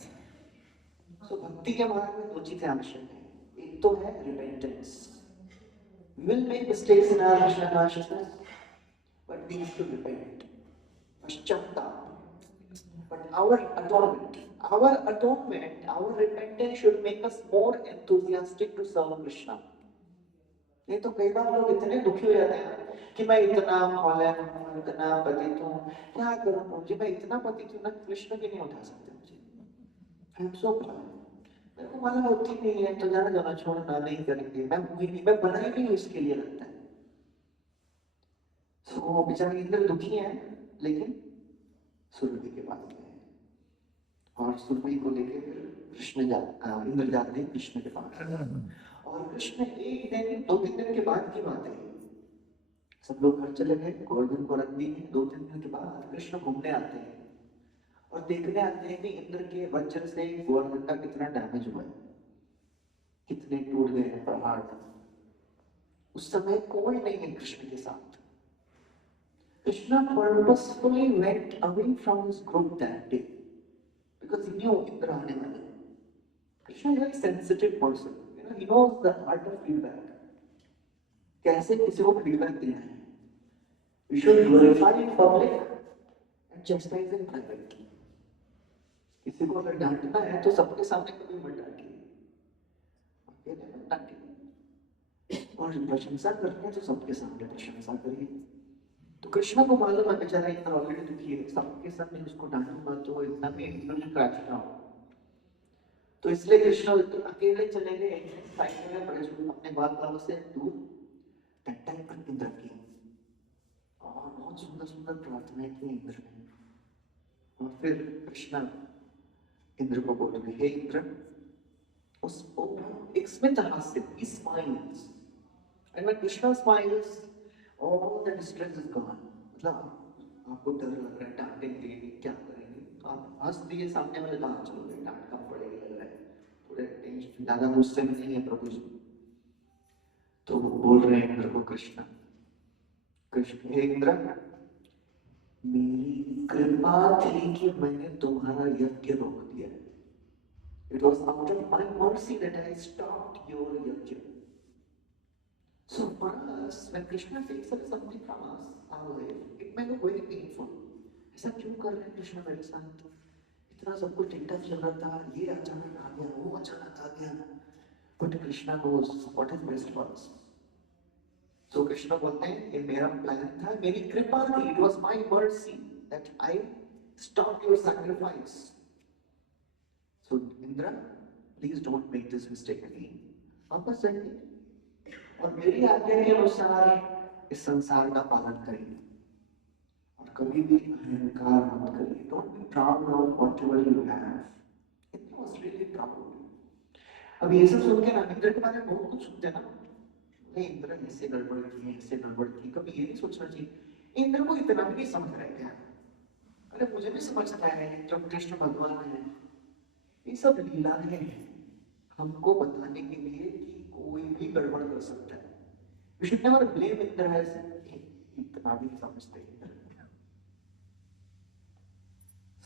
सो भक्ति के मार्ग में दो चीजें आवश्यक है, एक तो है repentance. We will make mistakes in our Krishna consciousness, but we need to repent. Paschatap. But our atonement, our repentance should make us more enthusiastic to serve Krishna. नहीं तो कई बार लोग इतने दुखी हो जाते हैं कि मैं इतना मौलान हूँ, इतना पतित हूँ, क्या करूँ मुझे, मैं इतना पतित हूँ ना कृष्ण भी नहीं उठा सकते मुझे। I am so proud. मेरे को मालूम होती नहीं है तो जाना जाना छोड़ना नहीं करेंगे, मैं हुई नहीं, मैं बना ही नहीं हूँ इसके लिए लगता है। तो बेचारे इंद्र दुखी हैं, लेकिन सुरभि के पास गए और सुरभि को लेके फिर इंद्र जाते हैं कृष्ण के पास। और कृष्ण एक दिन 2-3 दिन के बाद की बात है, सब लोग घर चले गए, गोवर्धन को रख दी। 2-3 दिन के बाद कृष्ण घूमने आते हैं और देखने आते हैं कि इंद्र के वज्र से गोवर्धन का कितना डैमेज हुआ है, कितने टूट गए हैं पहाड़। उस समय कोई नहीं है कृष्ण के साथ। Krishna purposefully went away from his group that day because he knew Indra आने वाला है। Krishna is a very sensitive person, he knows the art of feedback. कैसे किसी को फीडबैक देना है. We should glorify in public and chastise in private. किसी को अगर डांटना है तो सबके सामने कभी मत डांटिए, अकेले मत डांटिए. और प्रशंसा करते हैं तो सबके सामने प्रशंसा करिए. तो कृष्ण को मालूम है बेचारा इतना ऑलरेडी दुखी है, सबके सामने उसको डांटूंगा तो इतना भी इन्होंने काटना हो. तो इसलिए कृष्ण अकेले चले गए साइड में बड़े अपने बाल बालों से दूर टट्टाई पर इंद्र की और बहुत सुंदर सुंदर प्रार्थनाएं की इंद्र ने. और फिर कृष्ण इंद्र को बोल रहे, हे इंद्र, उस एक स्मित हास्य, he smiles, and when Krishna smiles all the distress is gone. मतलब आपको डर लग रहा है डांटेंगे क्या करेंगे, आप हंस दिए सामने वाले, कहाँ चलोगे, डांट कम पड़ेगी लग रहा है, थोड़े टेंशन ज्यादा गुस्से में नहीं है प्रभु जी. तो वो बोल रहे हैं इंद्र को कृष्ण, कृष्ण हे इंद्र, मेरी कृपा थी कि मैंने तुम्हारा यज्ञ रोक दिया. It was out of my mercy that I stopped your yajna. So for us, when Krishna takes away something from us, our life, it may look very painful. ऐसा क्यों कर रहे हैं कृष्ण मेरे साथ? इतना सब कुछ ठीक ठाक चल रहा था, ये अचानक आ गया, वो अचानक आ गया. But Krishna knows what is best for us. So Krishna बोलते हैं, ये मेरा प्लान था, मेरी कृपा थी. It was my mercy that I stopped your sacrifice. So Indra, please don't make this mistake again. वापस जाइए और मेरी आज्ञा के अनुसार इस संसार का पालन करिए और कभी भी अहंकार मत करिए. Don't be proud of whatever you have. Indra was really proud. अब ये सब सुन के ना इंद्र के बारे में बहुत कुछ सुनते हैं ना, नहीं इंद्र ऐसे गड़बड़ की, ऐसे गड़बड़ की, कभी ये नहीं सोचना चाहिए इंद्र को इतना भी नहीं समझ रहा है क्या. अरे मुझे भी समझ रहा है जब कृष्ण भगवान है, ये सब लीलाएं हैं हमको बताने के लिए कि कोई भी गड़बड़ कर सकता है. We should never blame Indra as इतना भी नहीं समझते.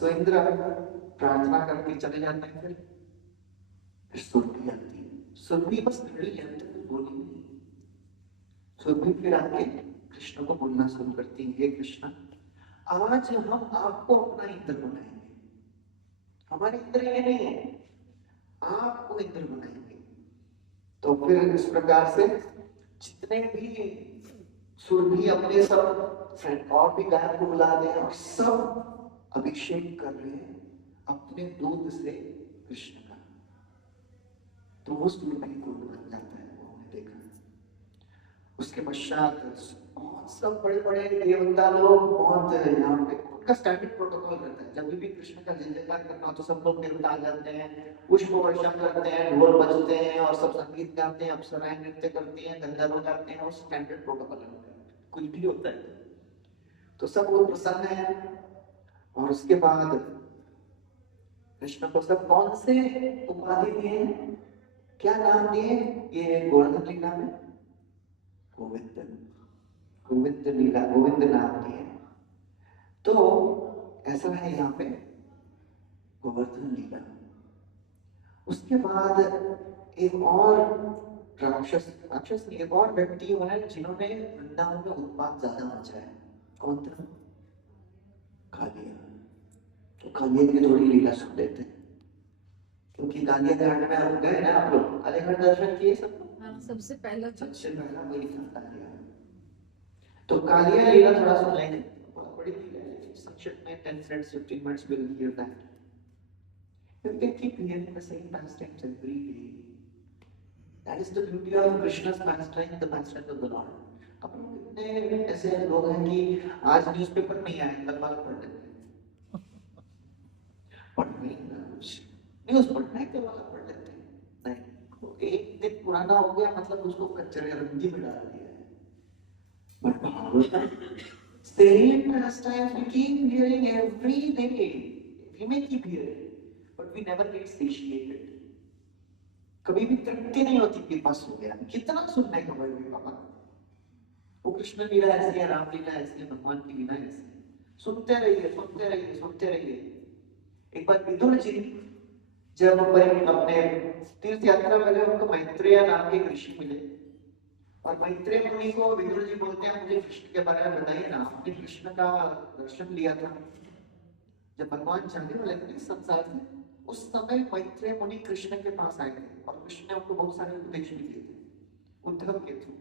So इंद्र प्रार्थना करके चले जाते हैं. फिर सुरभि आती है. सुरभि बस खड़ी है तो कुछ बोली नहीं. सुरभि फिर आके कृष्ण को बोलना शुरू करती है, हे कृष्ण, आज हम आपको अपना इंद्र बनाएंगे. हमारे इंद्र ये नहीं है, आपको इंद्र बनाएंगे. तो फिर इस प्रकार से जितने भी सुरभि अपने सब फ्रेंड और भी गायक को बुला रहे हैं और सब अभिषेक कर रहे हैं अपने दूध से कृष्ण का. तो वो सुरभि को बन जाता है, वो हमने देखा. उसके पश्चात बहुत सब बड़े बड़े देवता लोग बहुत यहाँ पे उनका स्टैंडर्ड प्रोटोकॉल रहता है. जब भी कृष्ण का जय जयकार करना हो तो सब लोग देवता आ जाते हैं, पुष्प वर्षा करते हैं, ढोल बजते हैं और सब संगीत गाते हैं, अप्सराएं नृत्य करती हैं, गंधर्व गाते हैं. और स्टैंडर्ड प्रोटोकॉल है, कुछ भी होता है तो सब लोग प्रसन्न हैं. और उसके बाद कृष्ण को सब कौन से उपाधि दिए, क्या नाम दिए, ये गोवर्धन लीला में गोविंद, गोविंद लीला, गोविंद नाम दिए. तो ऐसा है यहाँ पे गोवर्धन लीला. उसके बाद एक और राक्षस एक और व्यक्ति हुए जिन्होंने वृंदावन में उत्पात ज्यादा मचाया. कौन था? कालिया. तो कालिया की थोड़ी लीला सुन लेते हैं, क्योंकि कालिया घाट में आप गए ना, आप लोग कालिया घाट दर्शन किए सब लोग? हाँ, सबसे पहला वही था कालिया. तो कालिया लीला थोड़ा सुन लेंगे, बहुत बड़ी लीला है लेकिन संक्षिप्त में 10 minutes 15 minutes will hear that. You can keep hearing the same pastimes every day. That is the beauty of Krishna's pastime, the pastime of the Lord. अपन कितने ऐसे लोग हैं कि आज न्यूज़पेपर नहीं आए, कल वाला पढ़ लेते हैं. पढ़ नहीं न्यूज़ पढ़ना है, कल वाला पढ़ लेते हैं. नहीं, एक दिन पुराना हो गया मतलब उसको कचरे रंगी में डाल दिया है. But Bhagavatam, same pastimes we keep hearing every day. We may keep hearing, but we never get satiated. कभी भी तृप्ति नहीं होती कि बस हो गया. कितना सुनने का भाई पापा. वो कृष्ण लीला ऐसी है, राम लीला ऐसी है, भगवान की लीला ऐसी है. सुनते रहिए, सुनते रहिए, सुनते रहिए. एक बार विदुर जी जब अपने तीर्थ यात्रा में गए उनको मैत्रेय नाम के एक ऋषि मिले और मैत्रेय मुनि को विदुर जी बोलते हैं मुझे कृष्ण के बारे में बताइए ना, आपने कृष्ण का दर्शन लिया था जब भगवान जाने वाले थे इस संसार से, उस समय मैत्रेय मुनि कृष्ण के पास आए थे और कृष्ण ने उनको बहुत सारे उपदेश भी दिए थे उद्धव के थ्रू।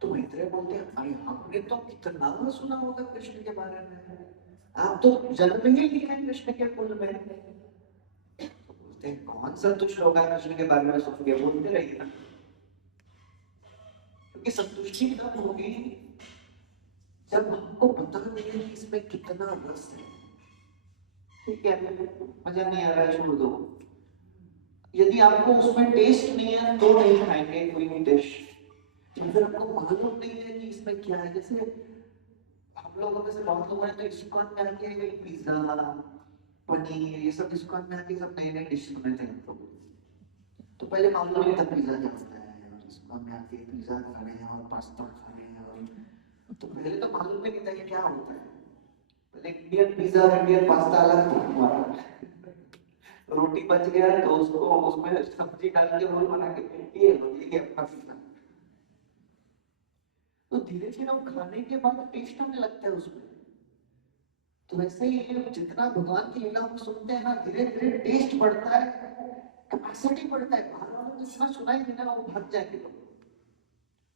तो मैत्रेय बोलते हैं अरे हमने तो कितना सुना होगा कृष्ण के बारे में, आप तो जन्म ही लिया है कृष्ण के कुल में। तो बोलते हैं कौन संतुष्ट होगा कृष्ण के बारे में सुन के, बोलते रहिए ना, क्योंकि संतुष्टि तब होगी जब हमको पता नहीं कि इसमें कितना रस है। ठीक है, मजा नहीं आ रहा है, छोड़ दो। यदि आपको उसमें टेस्ट नहीं है तो नहीं खाएंगे कोई भी डिश। अगर आपको मालूम नहीं है कि इसमें क्या है, जैसे हम लोगों में से बहुत लोग हैं तो इस्कॉन में आके पिज्जा पनीर ये सब इस्कॉन में आके सब नए नए डिश बनाते हैं हम लोग। तो पहले मालूम नहीं था पिज्जा क्या होता है, और इस्कॉन में आके पिज्जा खा रहे हैं और पास्ता खा रहे हैं, और तो पहले तो मालूम नहीं था कि क्या होता है। पहले इंडियन पिज्जा और इंडियन पास्ता अलग था। रोटी बच गया तो उसको उसमें सब्जी डाल के रोल बना के ये लो, ये अपना पिज्जा। तो धीरे धीरे हम खाने के बाद टेस्ट हमें लगता है उसमें। तो वैसे ही जितना भगवान की लीला हम सुनते हैं ना, धीरे धीरे टेस्ट बढ़ता है, कैपेसिटी बढ़ता है। बाहर वालों को जितना सुनाई देना वो भाग जाएंगे लोग,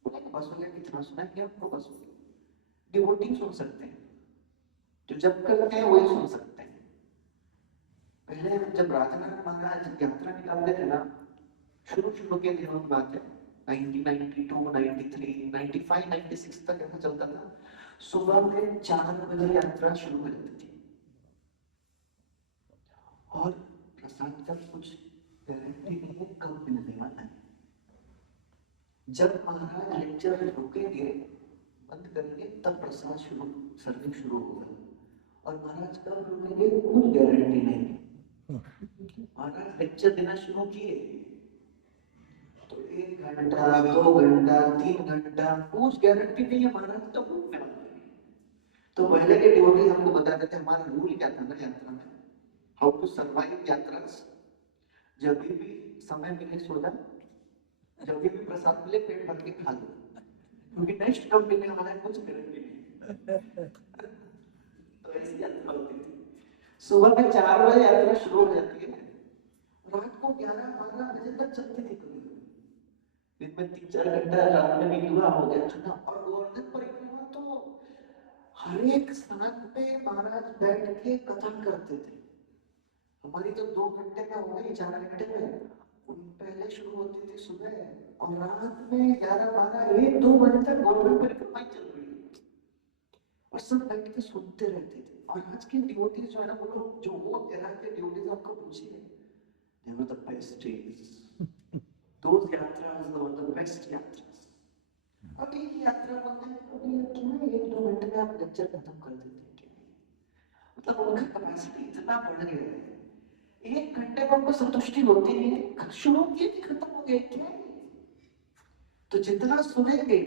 बोलेंगे बस हो गया, कितना सुनाएंगे आपको, बस हो गया। डिवोटी सुन सकते हैं, जो जब करते हैं वही सुन सकते हैं। पहले जब राजनाथ महाराज यात्रा निकालते थे ना, शुरू शुरू के दिनों की बात है, 1992, 93, 95, 96 तक ऐसा चलता था। सुबह में 4 बजे यात्रा शुरू हो जाती थी और प्रसाद का कुछ गारंटी नहीं है कब मिलने वाला है। जब महाराज लेक्चर रुकेंगे बंद करेंगे तब प्रसाद शुरू सर्विंग शुरू होगा, और महाराज कब रुकेंगे कोई गारंटी नहीं है। महाराज लेक्चर देना शुरू किए तो 1 घंटा 2 घंटा 3 घंटा कुछ गारंटी नहीं है महाराज कब रुकने वाला है। तो पहले के डिवोटी हमको बताते थे, हमारा रूल क्या था ना यात्रा में, हाउ टू सर्वाइव यात्रा। जब भी समय मिले सो जा, जब भी प्रसाद मिले पेट भर के खा लो, क्योंकि नेक्स्ट कब मिलने वाला है कुछ गारंटी नहीं। तो ऐसी यात्रा होती थी। सुबह में 4 बजे यात्रा शुरू हो जाती है, रात को 11-12 बजे तक चलती थी। दिन में 3-4 घंटा रात में भी हुआ हो गया था। और गोवर्धन परिक्रमा तो हर एक स्थान पे महाराज बैठ के कथन करते थे। हमारी तो 2 घंटे में हो गई, 4 घंटे में। पहले शुरू होती थी सुबह और रात में 11-12-1-2 बजे तक गोवर्धन परिक्रमा चल रही है और सब बैठ के सुनते रहते थे। और आज के डिवोटीज जो है ना, वो लोग जो वो एरा के डिवोटीज आपको पूछिए, they were the best days. Those yatras were the best yatras. अभी यात्रा बोलते हैं अभी क्यों 1-2 घंटे में आप लेक्चर खत्म कर देते हैं, मतलब उनका कैपेसिटी इतना बढ़ गया है। 1 घंटे में उनको संतुष्टि होती है, शुरू किए कि खत्म हो गया क्या है। तो जितना सुनेंगे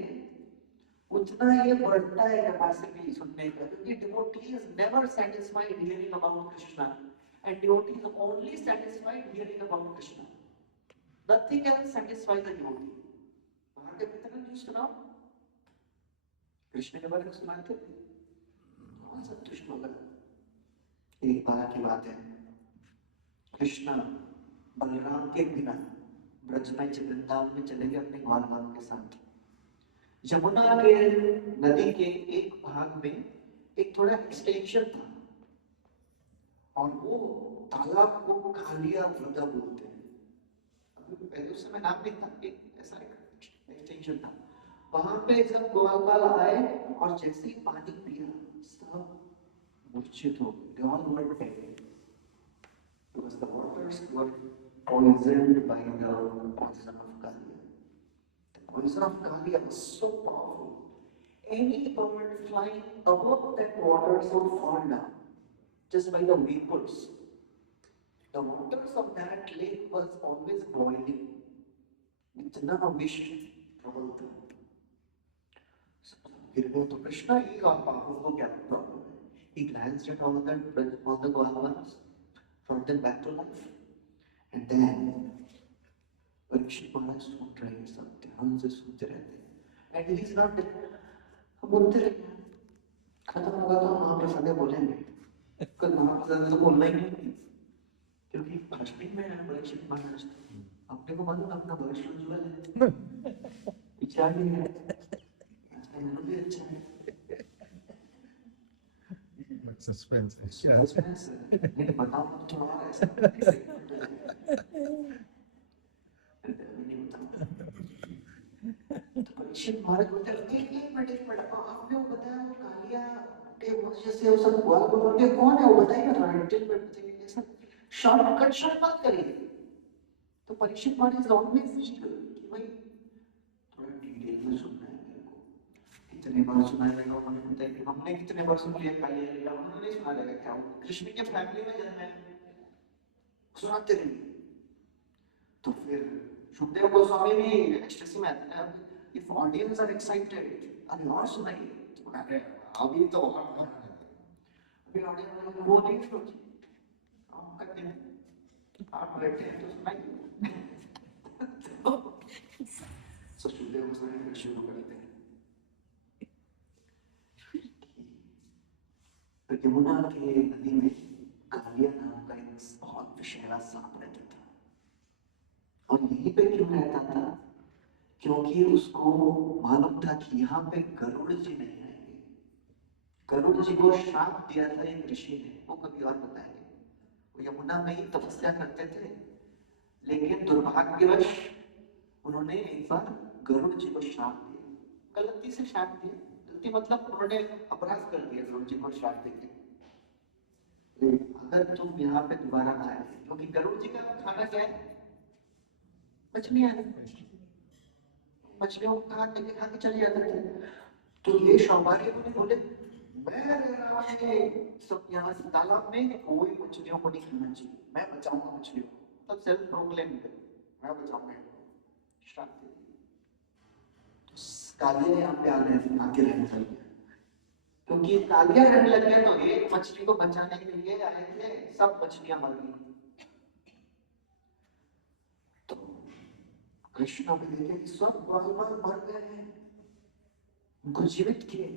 उतना ये बढ़ता है कैपेसिटी सुनने का, क्योंकि devotee is never satisfied hearing about Krishna and devotees are only satisfied hearing about Krishna. Nothing else satisfies the devotee. वहां के कितना नहीं सुनाओ, कृष्ण के बारे में सुनाते थे, कौन संतुष्ट होगा। एक बार की बात है, कृष्ण बलराम के बिना ब्रज में वृंदावन में चले गए अपने ग्वाल बाल के साथ। यमुना के नदी के एक भाग में एक थोड़ा एक्सटेंशन था और वो तालाब को कालिया वृदा बोलते हैं। अभी पहले उस समय नाम नहीं था, एक ऐसा एक्सटेंशन था। वहां पे जब ग्वालपाल आए और जैसे ही पानी पिया सब मूर्छित हो गए, they all were dead because the waters were poisoned by the poison of Kalia. The poison of Kalia was so powerful, any bird flying above that water would fall down just by the vapors. The waters of that lake was always boiling. इतना विष प्रबल था। फिर वो तो कृष्णा ही का पाप, उसको क्या प्रॉब्लम है? He glanced at all the Gandhavas brought them back to life. And then Parikshit महाराज सुन रहे हैं, सब ध्यान से सुनते रहते हैं। And he is not dead. हम बोलते रहते हैं, खत्म होगा तो महाप्रसाद बोलेंगे, कल महाप्रसाद तो बोलना ही नहीं, क्योंकि भाषणी में है परीक्षित महाराज। अपने को मालूम अपना भविष्य उज्ज्वल है, विचार ही है, अच्छा मन भी अच्छा है। Suspense. Suspense, नहीं बताओ तो थोड़ा और ऐसा नहीं बताऊंगा। तो परीक्षित महाराज बोलते हैं, एक मिनट, आपने वो बताया वो कालिया के वजह से वो सब हुआ, बोलोगे कौन है वो बताइए ना, डिटेल में बताइए, ऐसा शॉर्ट मत करिए। तो परीक्षित महाराज ऑलवेज कि भाई थोड़ा डिटेल में सुनना है मेरे को, कितने बार सुनाएगा उन्होंने बताया कि हमने कितने बार सुन लिया कालिया लीला, उन्होंने नहीं सुना देगा क्या, वो कृष्ण के फैमिली में जन्म है, सुनाते रहिए। तो फिर सुखदेव गोस्वामी भी एक्सटेसी में आते हैं, इफ ऑडियंस आर एक्साइटेड अरे और सुनाइए, तो अरे अभी तो अभी ऑडियंस वो नहीं सोची आप करते हैं, आप बैठे हैं तो सुनाइए। तो सुखदेव गोस्वामी फिर शुरू करते हैं, तो यमुना के नदी में कालिया नाम का एक बहुत विषैला सांप रहता था, और यहीं पे क्यों रहता था, क्योंकि उसको मालूम था कि यहाँ पे गरुड़ जी नहीं आएंगे। गरुड़ जी को श्राप दिया था एक ऋषि ने, वो कभी और बताएंगे। वो यमुना में ही तपस्या करते थे, लेकिन दुर्भाग्यवश उन्होंने एक बार गरुड़ जी को श्राप दिया, गलती से श्राप दिया, गलती मतलब उन्होंने अपराध कर दिया गरुड़ जी को श्राप देके। अगर तुम यहाँ पे दोबारा आए, क्योंकि गरुड़ जी का खाना क्या है, मछलियां हैं, मछलियों को कहा लेके खा के चले जाते थे। तो ये शौबारी मुनि बोले, मैं रह रहा है सब यहाँ तालाब में, कोई मछलियों को नहीं खाना चाहिए, मैं बचाऊंगा मछलियों को। तब सेल्फ प्रोक्लेम मैं बचाऊंगा, श्राप दे दिया। तो कालिया यहाँ पे आके रहने लग गया, क्योंकि कालिया रहने लग गया तो एक मछली को बचाने के लिए आए थे, सब मछलियां मर गई। तो कृष्ण भी देखे कि सब बाल मर गए हैं, उनको जीवित किए,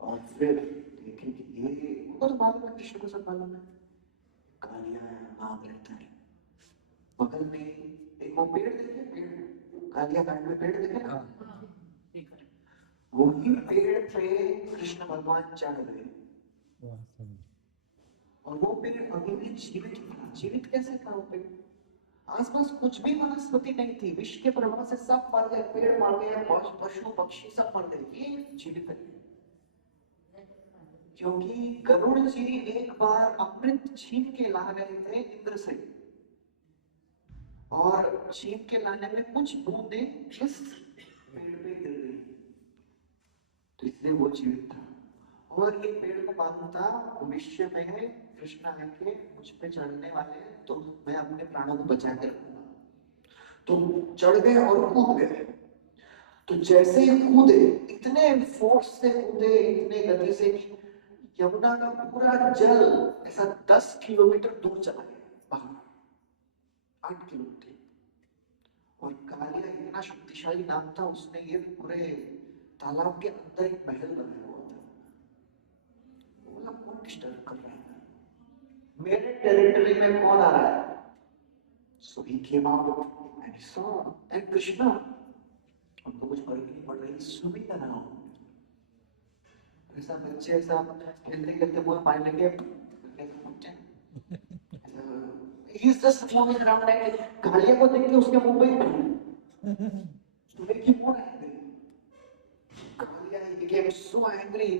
और फिर देखे कि ये उनको तो मालूम है, कृष्ण को सब मालूम है, कालिया नाम रहता है। बगल में एक वो पेड़ देखे, पेड़ कालिया कांड में पेड़ देखे, वही पेड़ पे कृष्ण भगवान चढ़ गए, और वो पेड़ अभी भी जीवित था। जीवित कैसे था वो पेड़, आसपास कुछ भी वनस्पति नहीं थी, विष के प्रभाव से सब मर गए, पेड़ मर गए, पशु पक्षी सब मर गए, ये जीवित है। क्योंकि गरुड़ जी एक बार अमृत छीन के ला रहे थे इंद्र से, और छीन के लाने में कुछ बूंदे इस पेड़ पे गिर गई, तो इसलिए वो जीवित था। और ये पेड़ को मालूम था भविष्य में कृष्ण आके मुझ पे चढ़ने वाले हैं, तो मैं अपने प्राणों को बचा के रखूंगा। तो चढ़ गए और कूद गए। तो जैसे ही कूदे, इतने फोर्स से कूदे, इतने गति से कि यमुना का पूरा जल ऐसा 10 किलोमीटर दूर चला गया बाहर, 8 किलोमीटर। और कालिया इतना शक्तिशाली नाम था, उसने ये पूरे तालाब के अंदर एक महल बनाया हुआ था। बोला कौन डिस्टर्ब कर रहा है, मेरे टेरिटरी में कौन आ रहा है। So he came out and he saw that Krishna, उनको कुछ फर्क नहीं पड़ रही, swimming around, ऐसा बच्चे ऐसा खेलते खेलते वो पानी लगे, he is just moving around and Kaliya को देख के उसके मुंह पे तुम्हें क्यों हो रहा है। Kaliya he became so angry,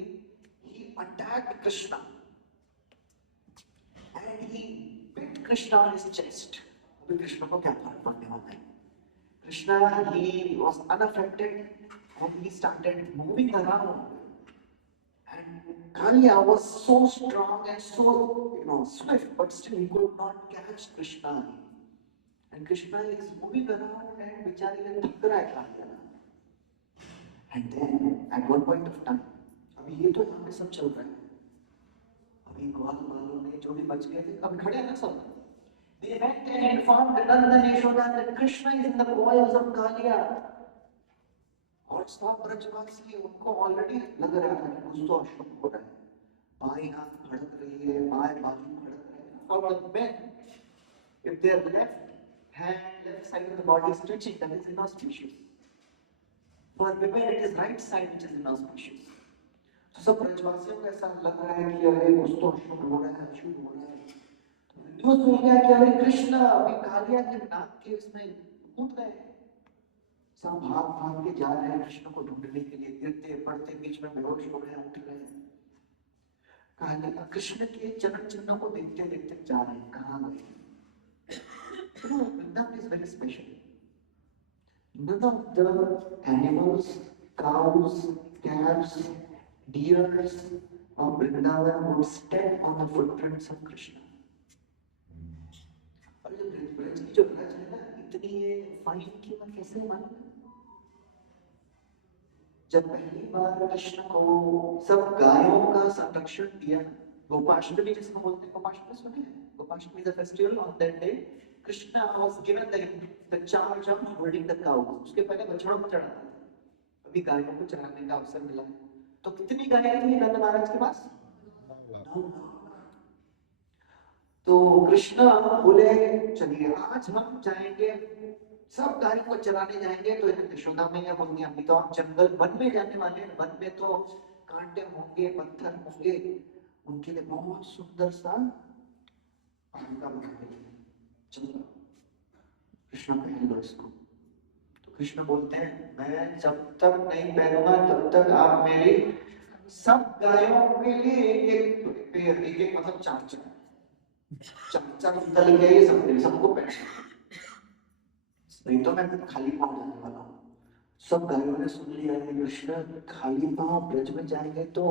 he attacked Krishna and he bit Krishna on his chest. अभी कृष्ण को क्या फर्क पड़ने वाला है। Krishna, he was unaffected and he started moving around. And Kalia was so strong and so, swift, but still he could not catch Krishna. And Krishna is moving around and बेचारे ने थक रहा है Kaliya. And then at one point of time, अभी ये तो यहाँ पे सब चल रहा है, अभी अभी ग्वाल वालों ने जो भी बच गए थे अब खड़े हैं ना सब। They went and informed Nanda and Yashoda that Krishna is in the coils of Kaliya. और सब ब्रजवासी उनको ऑलरेडी लग रहा था कि कुछ तो अशुभ हो रहा है, बाएं हाथ फड़क रही है, बाएं बाजू फड़क रही है। For the men, if their left side of the body is twitching, that is inauspicious. For women, it is right side which is inauspicious. तो सब ब्रजवासियों को ऐसा लग रहा है कि अरे कुछ तो अशुभ हो रहा है, अशुभ हो रहा है। तो न्यूज़ मिल गया कि अरे कृष्ण अभी कालिया के नाक के उसमें कूद गए। सब भाग भाग के जा रहे हैं कृष्ण को ढूंढने के लिए, गिरते पड़ते बीच में बेहोश हो रहे हैं, उठ रहे हैं। कालिया कृष्ण के चरण चिन्ह को देखते देखते जा रहे हैं, कहाँ गए? Vrindavan is very special. None of the animals, cows, calves, deers of Vrindavan would step on the footprints of Krishna. और जो ब्रज की जो ब्रज है ना, इतनी फाइन कीमत कैसे मालूम? जब पहली बार कृष्ण को सब गायों का संरक्षण दिया, गोपाष्टमी जिसको बोलते हैं, गोपाष्टमी सुने हैं? Gopashtami is a festival on that day. Krishna was given the charge of holding the cows. उसके पहले बछड़ों को चढ़ाता था, अभी गायों को चढ़ाने का अवसर मिला। तो कितनी गायें थी नंद महाराज के पास? 9 लाख। तो कृष्ण बोले चलिए आज हम जाएंगे, सब गायों को चराने जाएंगे। तो यशोदा मैया बोलती अभी तो हम जंगल वन में जाने वाले हैं, वन में तो कांटे होंगे, पत्थर होंगे, उनके लिए बहुत सुंदर सा आंका बनाएंगे, चलो कृष्ण पहन लो इसको। तो कृष्ण बोलते हैं मैं जब तक नहीं पहनूंगा तब तक आप मेरी सब गायों के लिए एक पेड़, एक मतलब 4 चार जूता लेके आइए, सबको पहन, नहीं तो मैं खाली पाँव जाने वाला हूँ। सब गायों ने सुन लिया है कृष्ण खाली पाँव ब्रज में जाएंगे तो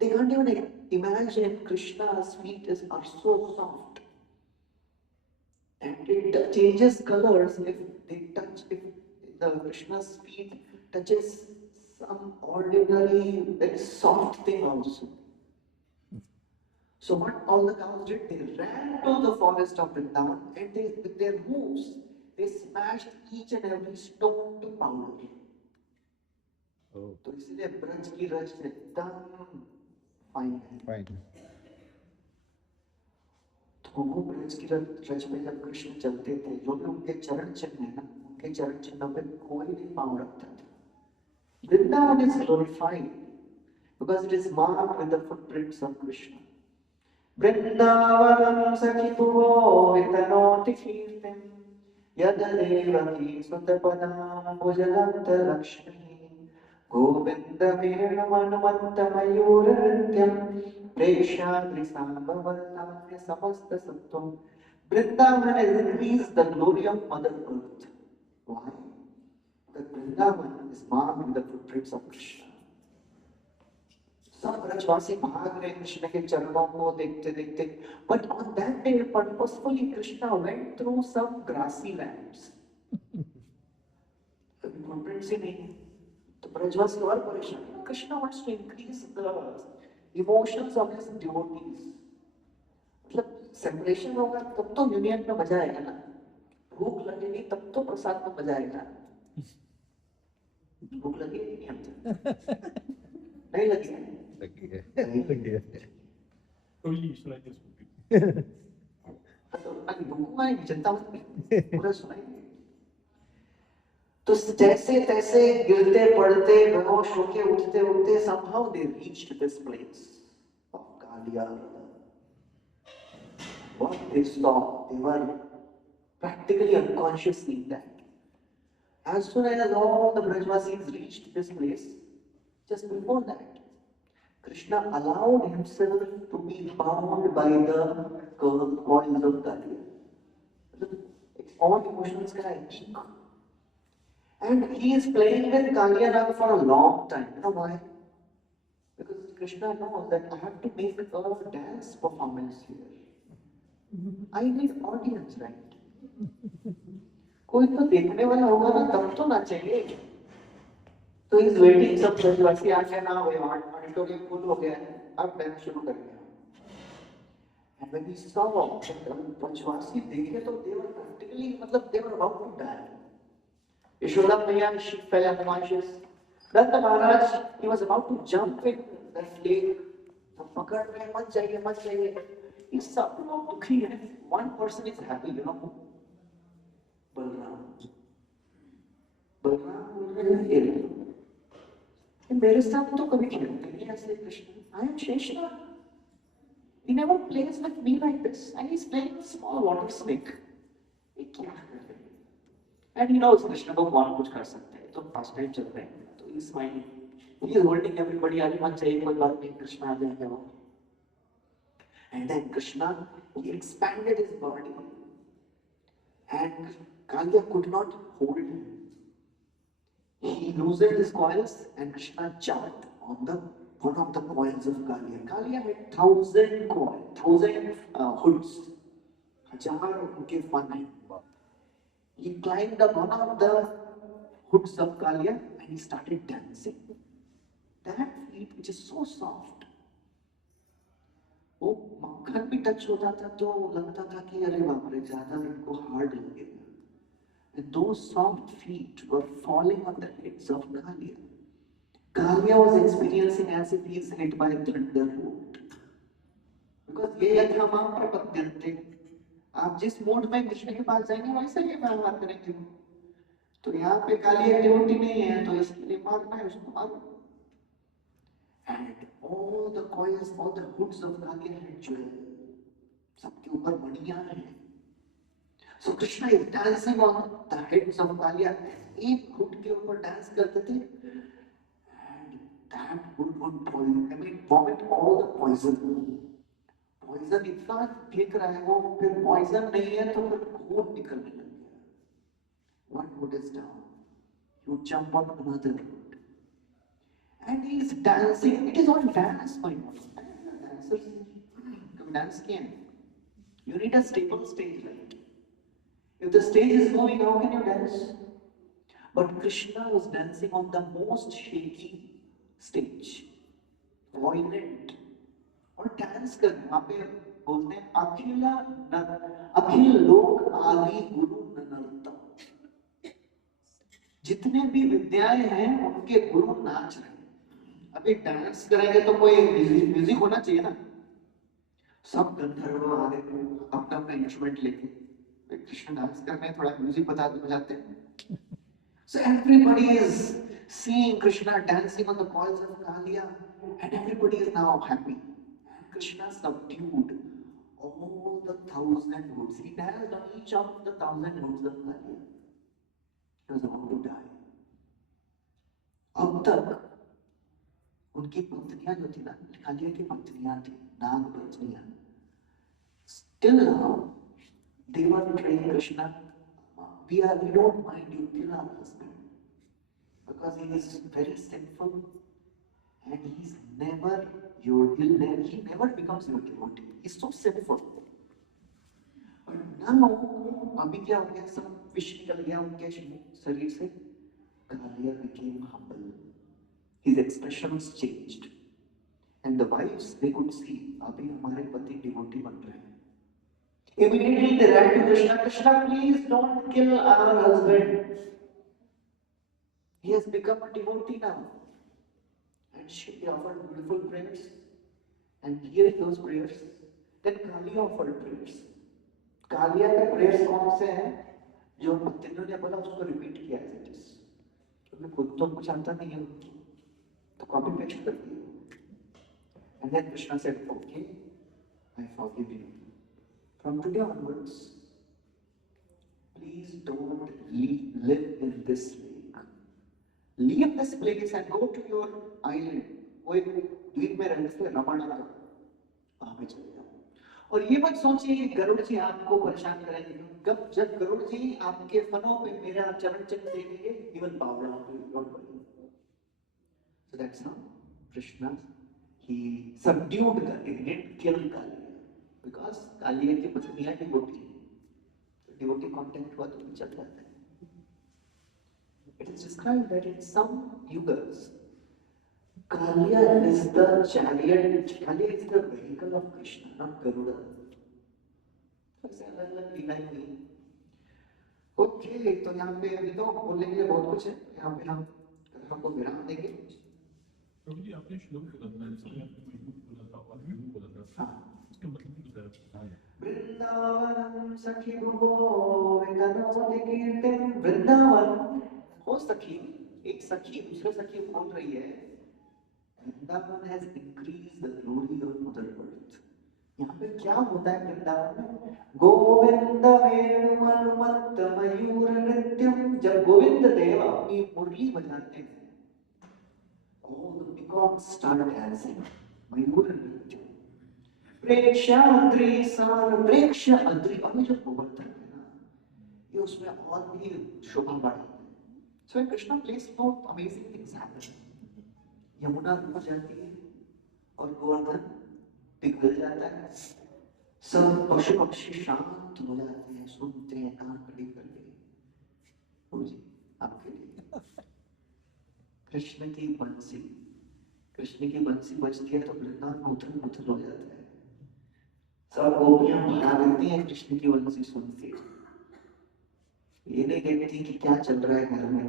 they can't even imagine Krishna's feet are so soft and it changes colors if they touch, if the Krishna's feet touches some ordinary very soft thing also. So what all the cows did, they ran to the forest of Vrindavan and they, with their hooves, they smashed each and every stone to powder. तो इसलिए ब्रज की रज एकदम fine है। तो वो ब्रज की रज में जब कृष्ण चलते थे, जो भी उनके चरण चिन्ह है ना, उनके चरण चिन्हों पे कोई नहीं पाँव रखता था। Vrindavan is glorified because it is marked with the footprints of Krishna. वृंदावनं सखिभुवो वितनोति कीर्तिं यद Devaki सुतपदाम्बुजदत्तलक्ष्मीः गोविन्दवीणमनुमत्तमयूरनृत्यं प्रेष्याद्रिसाम्बवरदान्य समस्तसत्त्वं। Vrindavan has increased the glory of Mother Earth. Why? Because Vrindavan is marked with the footprints of Krishna. सब ब्रजवासी भाग रहे कृष्ण के चरणों को देखते देखते, but on that day purposefully Krishna went through some grassy lands. Footprints ही नहीं, तो ब्रजवासी और परेशान। Krishna wants to increase the emotions of his devotees. मतलब सेपरेशन होगा तब तो यूनियन में मजा आएगा ना, भूख लगेगी तब तो प्रसाद में मजा आएगा। भूख लगेगी नहीं हमसे, नहीं लगी है। तो जैसे तैसे गिरते पड़ते बेहोश होके उठते उठते somehow they reached this place of Kaliya. What they saw, they were practically unconscious in that. As soon as all the Brajvasis reached this place, just before that, Krishna allowed himself to be bound by the coils of Kaliya. All emotions can peak. And he is playing with Kaliya now for a long time. You know why? Because Krishna knows that I have to make a dance performance here. I need audience, right? कोई तो देखने वाला होगा ना, तब तो नाचेंगे। तो इस वेटिंग सब ब्रजवासी आके ना हुए, ऑडिटोरियम फुल हो गया है, अब डांस शुरू करेंगे। And when we saw Panchvasi देखे तो they were practically मतलब they were about to die. Yashoda Maya, she fell unconscious. Nanda Maharaj, he was about to jump in that lake. तो पकड़ में मत जाइए मत जाइए. ये सब लोग दुखी हैं. One person is happy, you know. Balram. Balram बोल रहे हैं ये मेरे साथ तो कभी खेलते नहीं ऐसे Krishna. I am Sheshna. He never plays with me like this, and he's playing with small water snake. ये क्या कर रहे हैं? And he knows कृष्ण भगवान कुछ कर सकते हैं, तो फर्स्ट टाइम चल रहे हैं, तो he's smiling. He is holding everybody. आगे मत चाहिए कोई बात नहीं, कृष्ण आ जाएंगे वो. And then Krishna, he expanded his body, and Kaliya could not hold him. He loosened his coils, and Krishna jumped on the one of the coils of Kaliya. Kaliya had 1,000 coils, 1,000 hoods. हजार उनके fun हैं. He climbed up one of the hoods of Kaliya and he started dancing. That feet which is so soft. वो मक्खन भी touch होता था तो लगता था कि अरे बाप रे ज्यादा इनको हार्ड लगेगा. And those soft feet were falling on the heads of Kaliya. Kaliya was experiencing as if he is hit by a thunderbolt. Because ये यथामाम प्रपद्यन्ते. आप जिस मोड में कृष्ण के पास जाएंगे वैसे ही व्यवहार करेंगे. तो यहाँ पे कालिया ड्यूटी नहीं है तो इसलिए मारना है उसको मारो. And all the coils, all the hoods of Kaliya had jewel. सबके ऊपर मणियां हैं. So Krishna is dancing on the heads of Kaliya. एक hood के ऊपर डांस करते थे. And that hood would poison, vomit all the poison. Poison इतना फेंक रहा है वो, फिर poison नहीं है तो फिर खून निकलने लग गया. One hood is down. You jump on another hood. And he is dancing. It is all dance, my God. Dancers, come dance again. You need a stable stage, right? If the stage is moving, how can you dance? But Krishna was dancing on the most shaky stage. Violent. और dance कर वहां पे बोलते हैं अखिल लोक आदि गुरु ननरता. जितने भी विद्याएं हैं उनके गुरु नाच रहे हैं. अभी डांस करेंगे तो कोई म्यूजिक होना चाहिए ना. सब गंधर्व आ गए अपना अपना इंस्ट्रूमेंट लेके. कृष्ण डांस कर रहे हैं, थोड़ा म्यूजिक बजाते हैं. So everybody is seeing Krishna dancing on the coils of Kaliya, and everybody is now happy. Krishna subdued all the 1,000 hoods. He danced on each of the 1,000 hoods of Kaliya. He was about to die. अब तक उनकी पत्नियां जो थी ना, कालिया की पत्नियां थी, नाग पत्नियां. Still now, they were praying Krishna. We don't mind you kill our husband because he is very sinful and he never becomes your devotee. He's so sinful. But now, अभी क्या हो गया? सब विष निकल गया उनके शरीर से. Kaliya became humble. His expressions changed, and the wives they could see अभी हमारे पति devotee बन रहे हैं. Immediately they ran to Krishna. Krishna, please don't kill our husband. He has become a devotee now. And she offered beautiful prayers. And hearing those prayers, then Kaliya offered prayers. Kaliya के prayers कौन से हैं? जो पत्नियों ने बोला उसको repeat किया as it is. उन्हें खुद तो कुछ आता नहीं है, तो copy paste कर दिया. And then Krishna said, okay, I forgive you. From today onwards, please don't live in this lake. Leave this place and go to your island. वो एक द्वीप में रहने से रमण का वहां पे चले जाओ. और ये मत सोचिए कि गरुड़ जी आपको परेशान करेंगे. जब गरुड़ जी आपके फनों पे मेरा चरण चिन्ह देखेंगे, he will bow down to you. Don't worry. So that's how Krishna he subdued Kaliya. He didn't kill Kaliya. Because Kaliya की पत्नियां डिवोटी हैं, तो डिवोटी कांटेक्ट हुआ तो चल जाता है. It is described that in some yugas, Kaliya is the chariot. Kaliya is the vehicle of Krishna, not Garuda. ऐसे अलग अलग लीलाएं हुई। ओके, तो यहाँ पे अभी तो बोलने के लिए बहुत कुछ है, यहाँ पे हम कथा को विराम देंगे। प्रभु जी आपने श्लोक बोला था, इसलिए आपने मयूर बोला था और व्यूह बोला था, हाँ, इसका मतलब बताया। वृंदावनम सखी भुवो वितनोति कीर्तिम। वृंदावन हो सखी, एक सखी दूसरे सखी बोल रही है, Vrindavan has increased the glory of mother earth। यहाँ पे क्या होता है वृंदावन में? गोविंद वेणुमनुमत्त मयूर नृत्यम। जब गोविंद देव अपनी मुरली बजाते हैं, all the peacocks start dancing। मयूर नृत्यम। प्रेक्षाद्रि समान, प्रेक्ष अद्रि, और ये जो गोवर्धन है ना, ये उसमें और भी शोभा बढ़ाता है। So when Krishna plays flute, amazing things happen। Yamuna रुक जाती है और गोवर्धन पिघल जाता है, सब पशु पक्षी शांत हो जाते हैं, सुनते हैं कान खड़े करके। प्रभु जी आपके लिए कृष्ण की बंसी, कृष्ण की बंसी बजती है तो वृंदावन उथल पुथल हो जाता है। सब गोपियां भगा देती हैं कृष्ण की बंसी सुन के, ये नहीं देखती कि क्या चल रहा है घर में,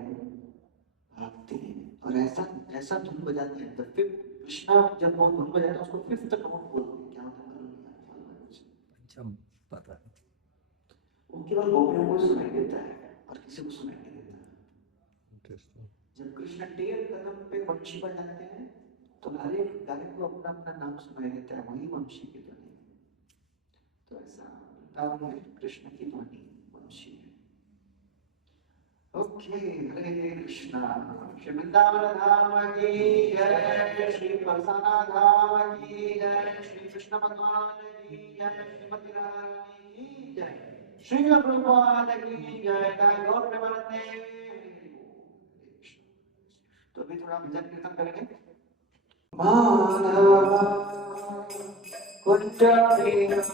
भागती हैं। और ऐसा ऐसा धुन बजाती है, कृष्णा जब वो धुन बजाता है उसको फिफ्थ नोट बोलते हैं। क्या होता है मालूम नहीं, पंचम पता है। वो केवल गोपियों को सुनाई देता है और किसी को सुनाई नहीं देता। जब कृष्ण टेर कदम पे वंशी बजाते हैं तो हर एक गायक को अपना अपना नाम सुनाई देता है, वही वंशी की ध्वनि। तो ऐसा वृंदावन में कृष्ण की ध्वनि वंशी है। ओके, हरे कृष्णा। श्री वृंदावन धाम की जय, श्री बरसाना धाम की जय, श्री कृष्ण भगवान की जय, श्रीमती रानी की जय, श्री प्रभुपाद की जय, गौर प्रेमानंदे। तो अभी थोड़ा भजन कीर्तन करेंगे। माधवा कुंज बिहारी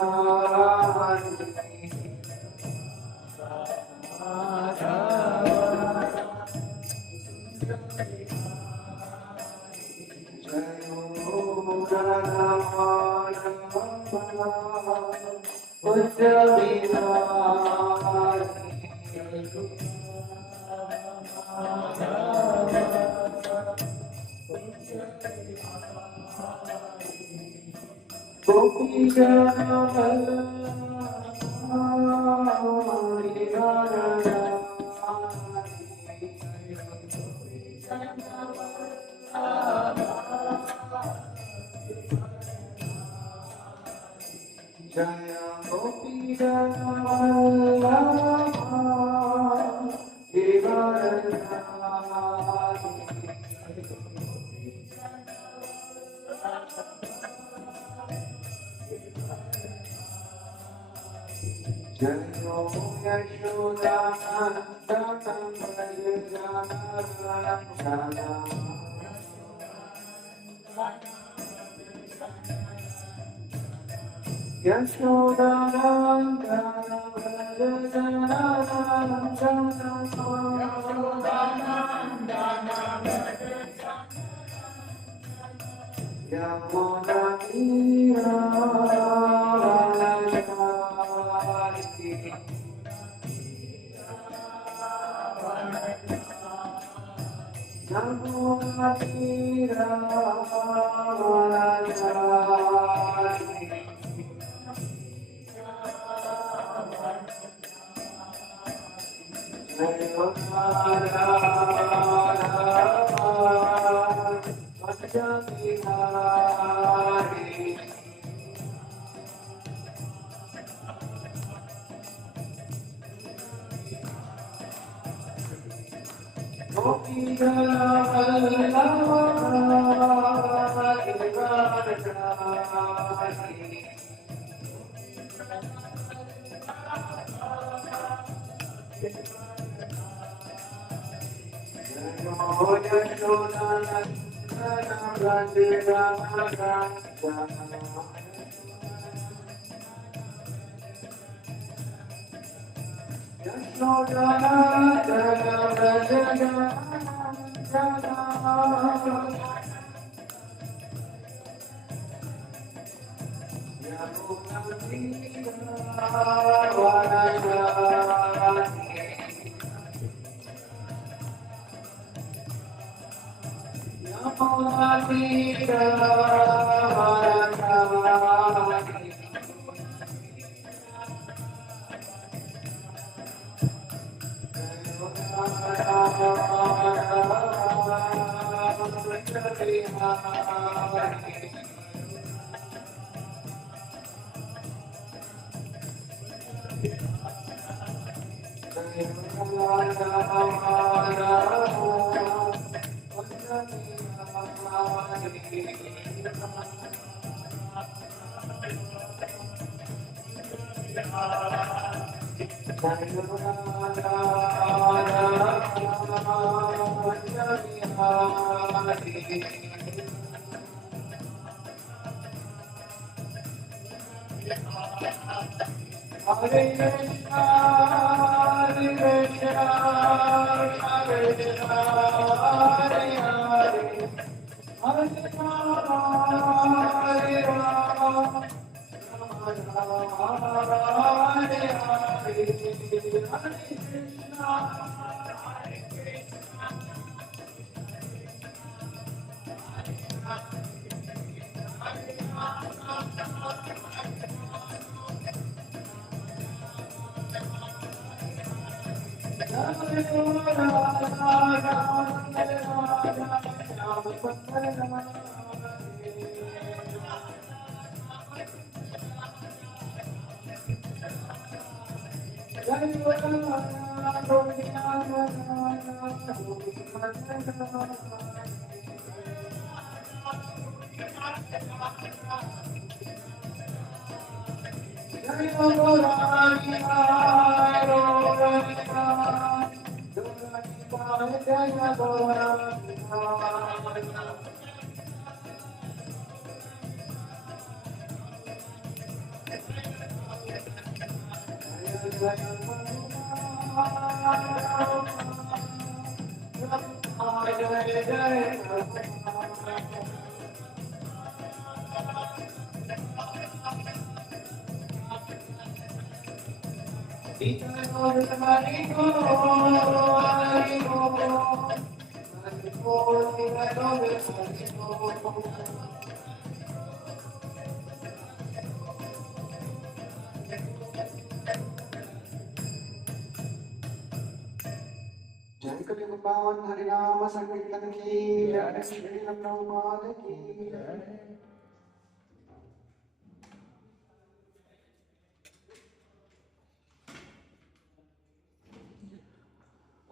जय कलियुग पावन हरिनाम संकीर्तन की जय, श्री रघुनाथ की जय।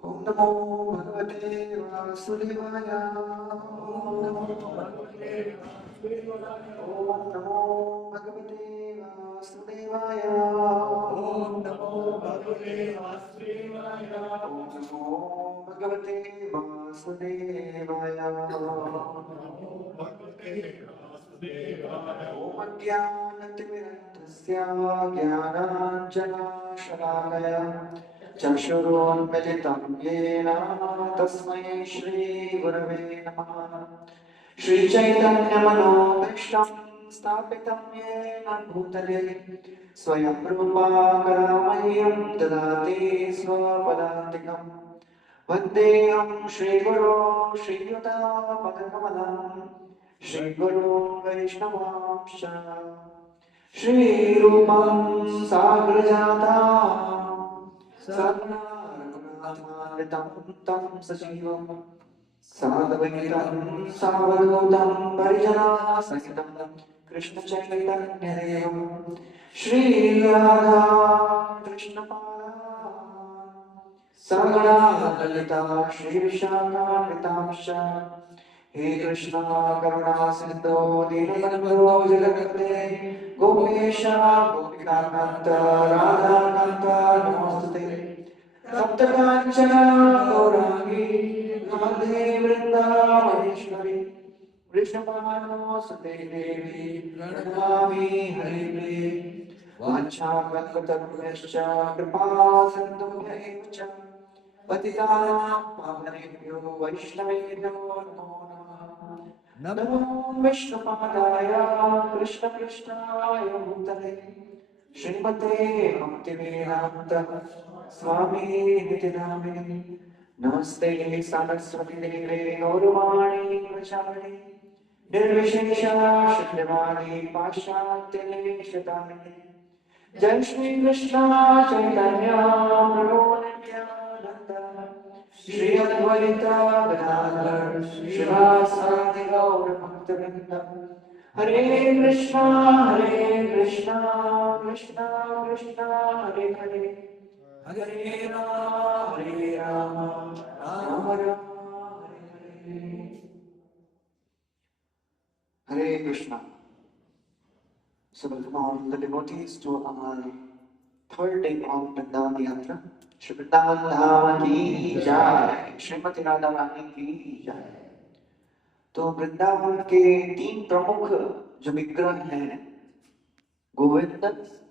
ओम नमो भगवते वासुदेवाय। ओम नमो भगवते वासुदेवाय। ओम नमो भगवते वासुदेवाय। ओम नमो भगवते वासुदेवाय। ओम नमो भगवते वासुदेवाय। ओम अज्ञानतिमिरन्दस्य ज्ञानाञ्जनशलाकया चक्षुरुन्मिलितं येन तस्मै श्रीगुरवे नमः। श्रीचैतन्यमनोभीष्टं स्थापितं येन भूतले स्वयं रूपा करुणामयं ददाति स्वपदान्तिकम्। वन्देऽहं श्रीगुरो श्रीयुतापदकमलं श्रीगुरो वैष्णवांश्च श्रीरूपं साग्रजातं सगुणारघुनाथान्वितं तं सजीवं साद्वैतं सावधूतं परिजनासहितं कृष्णचैतन्यदेवं श्रीराधा कृष्णपादान् सगुणा ललिता श्रीविशाखान्वितांश्च। हे कृष्णा करुणा सिन्धो दीनबन्धो जगत्पते गोपेश गोपिकान्त राधाकान्त नमोस्तुते। तप्तकाञ्चन गौराङ्गी राधे वृन्दावनेश्वरी वृषभानुसुते देवी प्रणमामि हरिप्रिये। वाञ्छाकल्पतरुभ्यश्च कृपा सिन्धुभ्यैव च पतितानां पावनेभ्यो वैष्णवेभ्यो नमो नमः। नमो विष्णुपादाय कृष्णपृष्ठाय भूतले श्रीमते भक्तिवेदान्त स्वामी नामिने नमस्ते सरस्वती देवे गौरवाणी प्रचारिणे निर्विशेषा शून्यवादी पाश्चात्य देशतारिणे जय श्री कृष्ण चैतन्य प्रभु नित्यानंद श्री अद्वैत गदाधर श्रीवासादि गौर भक्तवृंद हरे Krishna Krishna Krishna Hare Hare Hare Ram Ram Ram Hare Hare Krishna. So welcome all the devotees to our third day of Vrindavan Yatra. Shri Vrindavan Dham की जय, श्रीमती राधा रानी की जय. तो वृंदावन के तीन प्रमुख जो विग्रह हैं, गोविंद,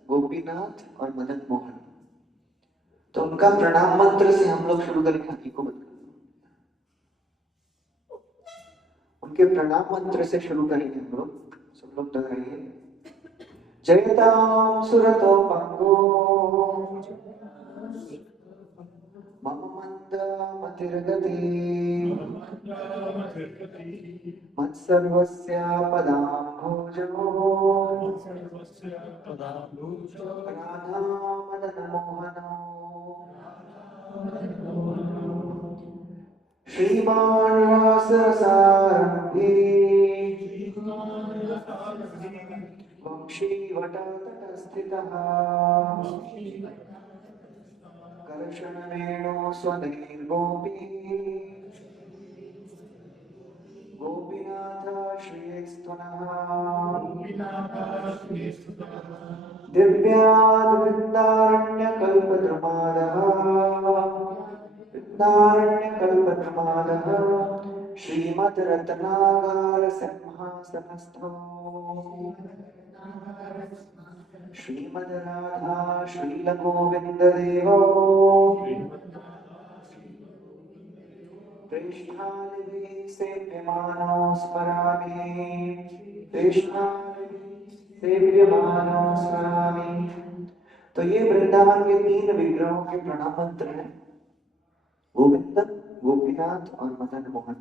गोपीनाथ और मदन मोहन, तो उनका प्रणाम मंत्र से हम लोग शुरू करेंगे. को उनके प्रणाम मंत्र से शुरू करेंगे हम लोग. सब लोग दोहराइए. जयतां सुरतो पंगो मम मन्दमतिर्गति मत्सर्वस्य पदाम्भोजो राधा मदनमोहनो श्रीमान् रसरसारम्भे वंशीवटतटस्थितः कर्षणवेणो स्वदैर्गोपी गोपीनाथ श्रीस्तुनः दिव्याद्वृन्दारण्यकल्पद्रुमादः वृन्दारण्यकल्पद्रुमादः श्रीमद्रत्नागार सिंहासनस्थो श्रीमद् राधा श्रील गोविंद देवो कृष्णालिभि सेव्यमानो स्मरामि कृष्णालिभि सेव्यमानो स्मरामि. तो ये वृंदावन के तीन विग्रहों के प्रणाम मंत्र हैं, गोविंद, गोपीनाथ और मदन मोहन.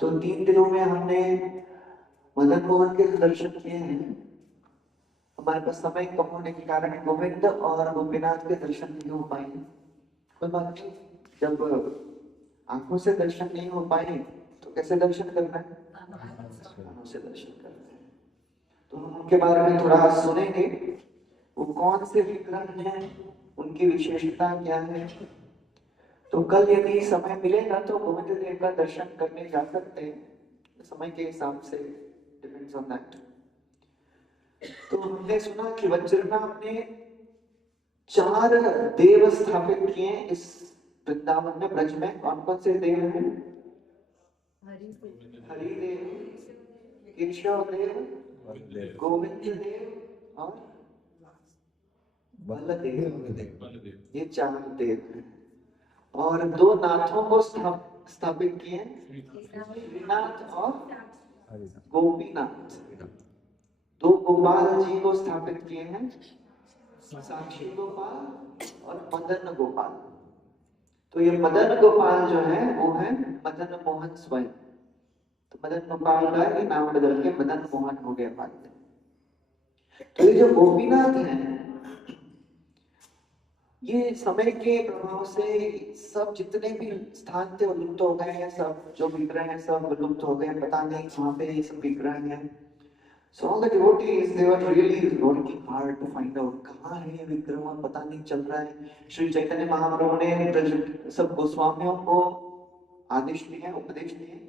तो 3 दिनों में हमने मदन मोहन के दर्शन किए हैं. हमारे पास समय कम होने के कारण गोविंद और गोपीनाथ के दर्शन नहीं हो पाए. कोई बात नहीं, जब आंखों से दर्शन नहीं हो पाए तो कैसे दर्शन करना है? कानों से दर्शन करना है. तो हम उनके बारे में थोड़ा सुनेंगे. वो कौन से विग्रह हैं, उनकी विशेषता क्या है. तो कल यदि समय मिलेगा तो गोविंद देव का दर्शन करने जा सकते हैं, समय के हिसाब से, डिपेंड्स ऑन दैट. तो हमने सुना कि वज्रनाभ ने 4 देव स्थापित किए इस वृंदावन में, ब्रज में. कौन कौन से देव हैं? हरिदेव, केशव देव, गोविंद देव और बलदेव. ये 4 देव हैं. और 2 नाथों को स्थापित किए, श्रीनाथ और गोपीनाथ. 2 गोपाल जी को स्थापित किए हैं, साक्षी गोपाल और मदन गोपाल. तो ये मदन गोपाल जो है वो है मदन मोहन स्वयं. तो मदन गोपाल का ये नाम बदल के मदन मोहन हो गया बाद में. तो ये जो गोपीनाथ हैं, ये समय के प्रभाव से सब जितने भी स्थान थे वो लुप्त हो गए हैं. सब जो विग्रह हैं सब लुप्त हो गए. पता नहीं कहाँ पे ये सब विग्रह हैं. So all the devotees, they were really working hard to find out कहाँ है ये विग्रह, पता नहीं चल रहा है. श्री चैतन्य महाप्रभु ने सब गोस्वामियों को आदेश दिए, उपदेश दिए.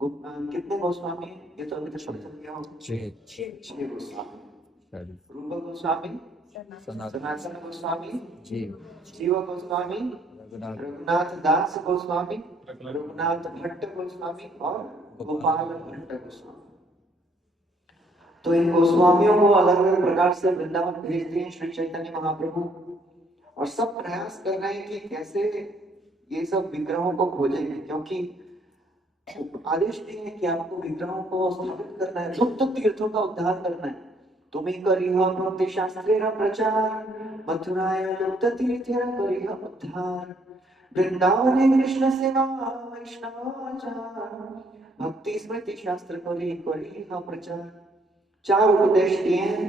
कितने गोस्वामी हैं? ये तो अभी तक पता चल गया होगा. 6 गोस्वामी. रूप गोस्वामी, सनातन गोस्वामी, जीव गोस्वामी, रघुनाथ दास गोस्वामी, रघुनाथ भट्ट गोस्वामी और गोपाल भट्ट गोस्वामी. तो इन गोस्वामियों को अलग अलग प्रकार से वृंदावन भेज दिए श्री चैतन्य महाप्रभु. और सब प्रयास कर रहे हैं कि कैसे ये सब विग्रहों को खोजेंगे, क्योंकि आदेश दिए हैं कि आपको विग्रहों को स्थापित करना है, लुप्त तीर्थों का उद्धार करना है। तुम्हें करिह भक्ति शास्त्रेण प्रचार, मथुराय लुप्त तीर्थेर करिह उद्धार। वृंदावने कृष्ण सेवा वैष्णवाचार, भक्ति स्मृति शास्त्र करिह प्रचार। चार उपदेश दिए हैं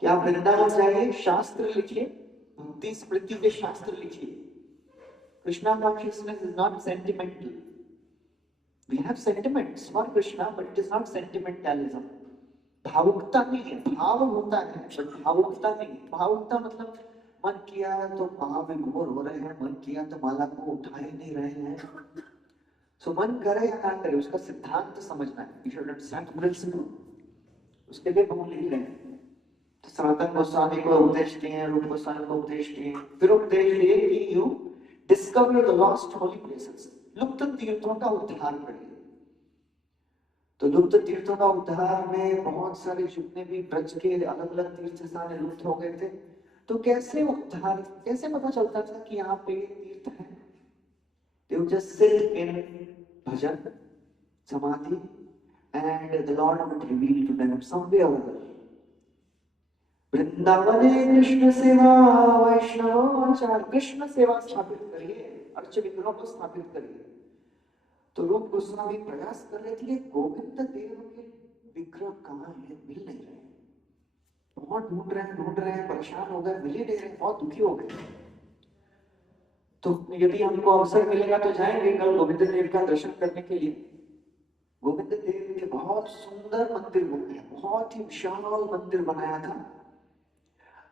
कि आप वृंदावन जाइए, शास्त्र लिखिए, भक्ति स्मृति के शास्त्र लिखिए। Krishna consciousness is not sentimental. We have sentiments for Krishna, but it is not sentimentalism. भावुकता नहीं है, भाव होता है but भावुकता नहीं है। भावुकता मतलब मन किया तो महाविभोर हो रहे हैं, मन किया तो माला को उठा ही नहीं रहे हैं। सो मन करे या ना करे, उसका सिद्धांत समझना है। You should understand principle. उसके लिए हम लिख रहे हैं। तो सनातन गोस्वामी को उपदेश दिए, रूप गोस्वामी को उपदेश दिए, फिर उपदेश दिए कि you discover the lost Holi places, लुप्त तीर्थों का उद्धार करिए। तो लुप्त तीर्थों का उद्धार में बहुत सारे जितने भी ब्रज के अलग अलग तीर्थ सारे लुप्त हो गए थे। तो कैसे उद्धार, कैसे पता चलता था कि यहाँ पे तीर्थ है? They would just sit in bhajan, samadhi, and the Lord would reveal to them some way or other. वृंदावने Krishna सेवा वैष्णवाचार, कृष्ण सेवा स्थापित करिए, अर्च विग्रहों को स्थापित करिए। तो रूप गोस्वामी प्रयास कर रहे थे, गोविंद देव के विग्रह कहाँ है, मिल नहीं रहे, बहुत ढूंढ रहे हैं, परेशान हो गए, मिल ही नहीं रहे, बहुत दुखी हो गए। तो यदि हमको अवसर मिलेगा तो जाएंगे कल गोविंद देव का दर्शन करने के लिए। गोविंद देव के बहुत सुंदर मंदिर बने, बहुत ही विशाल मंदिर बनाया था।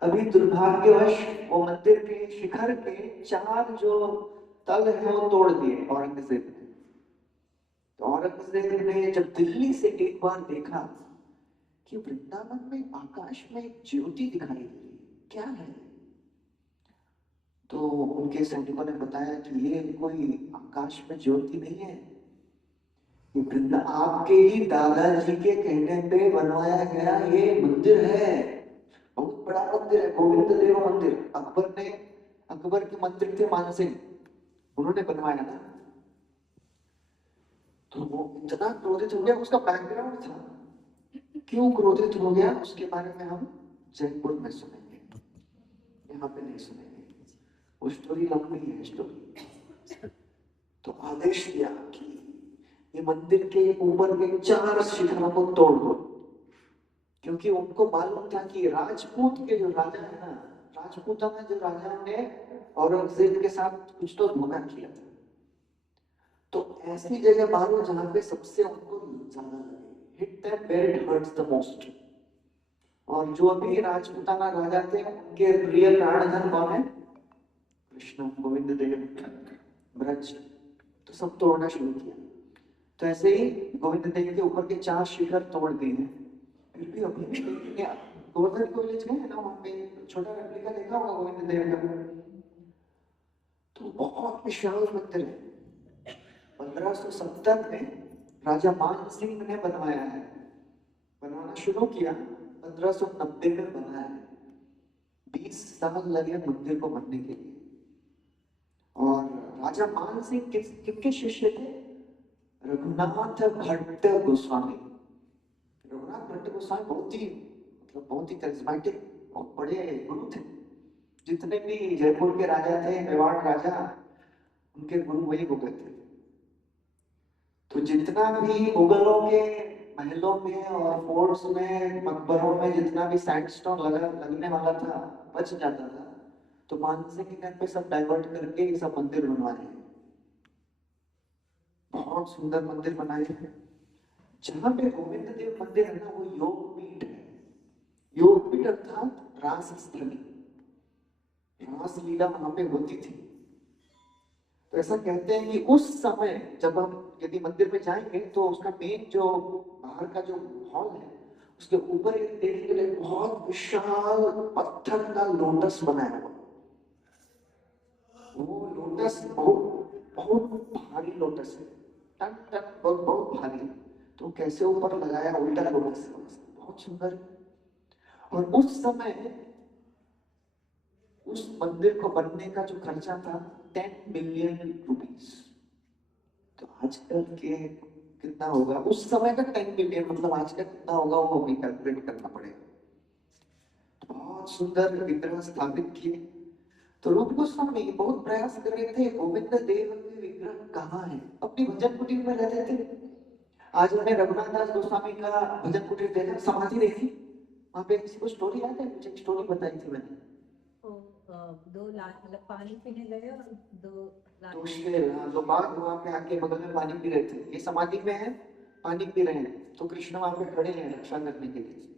अभी दुर्भाग्यवश वो मंदिर के शिखर के 4 जो तल है वो तोड़ दिए औरंगजेब ने। तो औरंगजेब ने जब दिल्ली से एक बार देखा कि वृंदावन में आकाश में एक ज्योति दिखाई दे रही, क्या है? तो उनके सैनिकों ने बताया कि ये कोई आकाश में ज्योति नहीं है, ये वृंदा आपके ही दादाजी के कहने पे बनवाया गया ये मंदिर है, बहुत बड़ा मंदिर है, गोविंद देव मंदिर। अकबर के मंत्री थे मानसिंह, उन्होंने बनवाया ना। तो वो इतना क्रोधित हो गया, उसका बैकग्राउंड था, क्यों क्रोधित हो गया उसके बारे में हम जयपुर में सुनेंगे, यहाँ पे नहीं सुनेंगे, वो स्टोरी लंबी है स्टोरी। तो आदेश दिया कि ये मंदिर के ऊपर के 4 शिखरों को तोड़ दो, क्योंकि उनको मालूम था कि राजपूत के जो राजा है ना, राजपूता में जो राजा ने औरंगजेब के साथ कुछ तो धोखा किया था। तो ऐसी जगह मारो जहां पे सबसे उनको ज्यादा लगे, hit them where it hurts the most. और जो अभी राजपूताना राजा थे उनके प्रिय प्राणधन कौन है? कृष्ण, गोविंद देव, ब्रज। तो सब तोड़ना शुरू किया। तो ऐसे ही गोविंद देव के ऊपर के 4 शिखर तोड़ दिए हैं। फिर भी अभी भी देखेंगे, गोवर्धन को विलेज गए हैं ना, वहां पे छोटा रेप्लिका देखा होगा गोविंद देव का। तो बहुत विशाल मंदिर है। 1570 में राजा मान सिंह ने बनवाया है, बनवाना शुरू किया, 1590 में बना है। 20 साल लगे मंदिर को बनने के लिए। और राजा मान सिंह किसके शिष्य थे? रघुनाथ भट्ट गोस्वामी। रघुनाथ भट्ट गोस्वामी बहुत ही करिश्मेटिक, बहुत बड़े गुरु थे। जितने भी जयपुर के राजा थे, मेवाड़ राजा, उनके गुरु वही हो गए थे। तो जितना भी मुगलों के महलों में और फोर्ट्स में, मकबरों में जितना भी सैंडस्टोन लगने वाला था, बच जाता था, तो मानसिंह ने पे सब डाइवर्ट करके ये सब मंदिर बनवाए। बहुत सुंदर मंदिर बनाए हैं। जहां पे गोविंद देव मंदिर है ना, वो योग पीठ है। योग पीठ अर्थात रास स्थली, रास लीला वहां पे होती थी। तो ऐसा कहते हैं कि उस समय जब हम यदि मंदिर में जाएंगे तो उसका मेन जो बाहर का जो हॉल है, उसके ऊपर एक देखने बहुत विशाल पत्थर का लोटस बनाया हुआ। वो लोटस बहुत भारी लोटस है, टन टन बहुत भारी। तो कैसे ऊपर लगाया, उल्टा लोटस, बहुत सुंदर। और उस समय उस मंदिर को बनने का जो खर्चा था 10 मिलियन रुपीस। तो आजकल के कितना होगा उस समय का 10 मिलियन, मतलब आज का कितना होगा वो हमें कैलकुलेट करना पड़ेगा। बहुत सुंदर विग्रह स्थापित किए। तो रूप गोस्वामी बहुत प्रयास कर रहे थे, गोविंद देव के विग्रह कहाँ है। अपनी भजन कुटीर में रहते थे। आज हमने रघुनाथ दास गोस्वामी का भजन कुटीर देखा, समाधि देखी, वहां पे किसी को स्टोरी याद है? मुझे एक स्टोरी बताई थी मैंने। दो लाख मतलब पानी पीने गए और दो लाख तो शेर, हाँ, तो बाघ वहां पे आके बगल में पानी पी रहे थे, ये समाधि में है, पानी पी रहे हैं, तो कृष्ण वहां पे खड़े हैं रक्षा करने के लिए।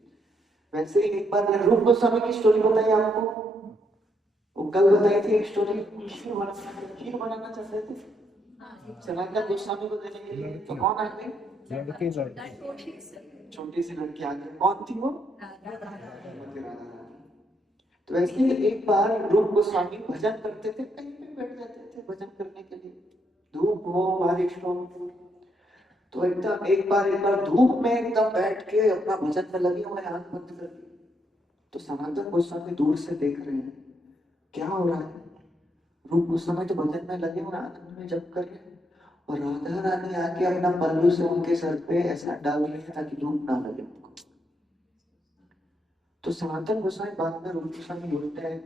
वैसे ही एक बार मैंने रूप गोस्वामी की स्टोरी बताई आपको, वो कल बताई थी एक स्टोरी। खीर बनाना चाहते थे सनातन गोस्वामी को देने के लिए, तो कौन आ गई? छोटी सी लड़की आ गई। कौन थी वो? श्रीमती राधा रानी। तो ऐसे ही एक बार रूप गोस्वामी भजन करते थे, कहीं पे बैठ जाते थे भजन करने के लिए, धूप हो बारिश हो। तो एकदम एक बार धूप में एकदम बैठ के अपना भजन में लगे हुए, आंख बंद कर दी। तो सनातन गोस्वामी दूर से देख रहे हैं क्या हो रहा है। रूप गोस्वामी तो भजन में लगे हुए, आनंद में जप कर रहे हैं, और राधा रानी आके अपना पल्लू से उनके सर पे ऐसा डाल रही है ताकि धूप ना लगे उनको। तो सनातन गोस्वामी बाद में रूप गोस्वामी बोलते हैं,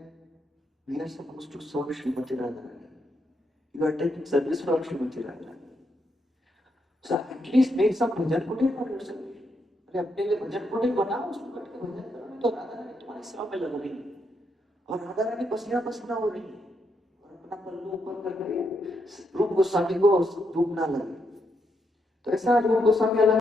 we are supposed to serve Shrimati Radha Rani, you are taking service from Shrimati Radha Rani, so at least make some bhajan kutir for yourself. अरे अपने लिए भजन कुटीर बनाओ, उसमें बैठ के भजन करो। तो राधा रानी तुम्हारी सेवा में लग रही है, और राधा रानी पसीना पसीना हो रही है, और अपना पल्लू ऊपर कर रही है, रूप गोस्वामी को धूप ना लगे। तो ऐसा रूप गोस्वामी अलग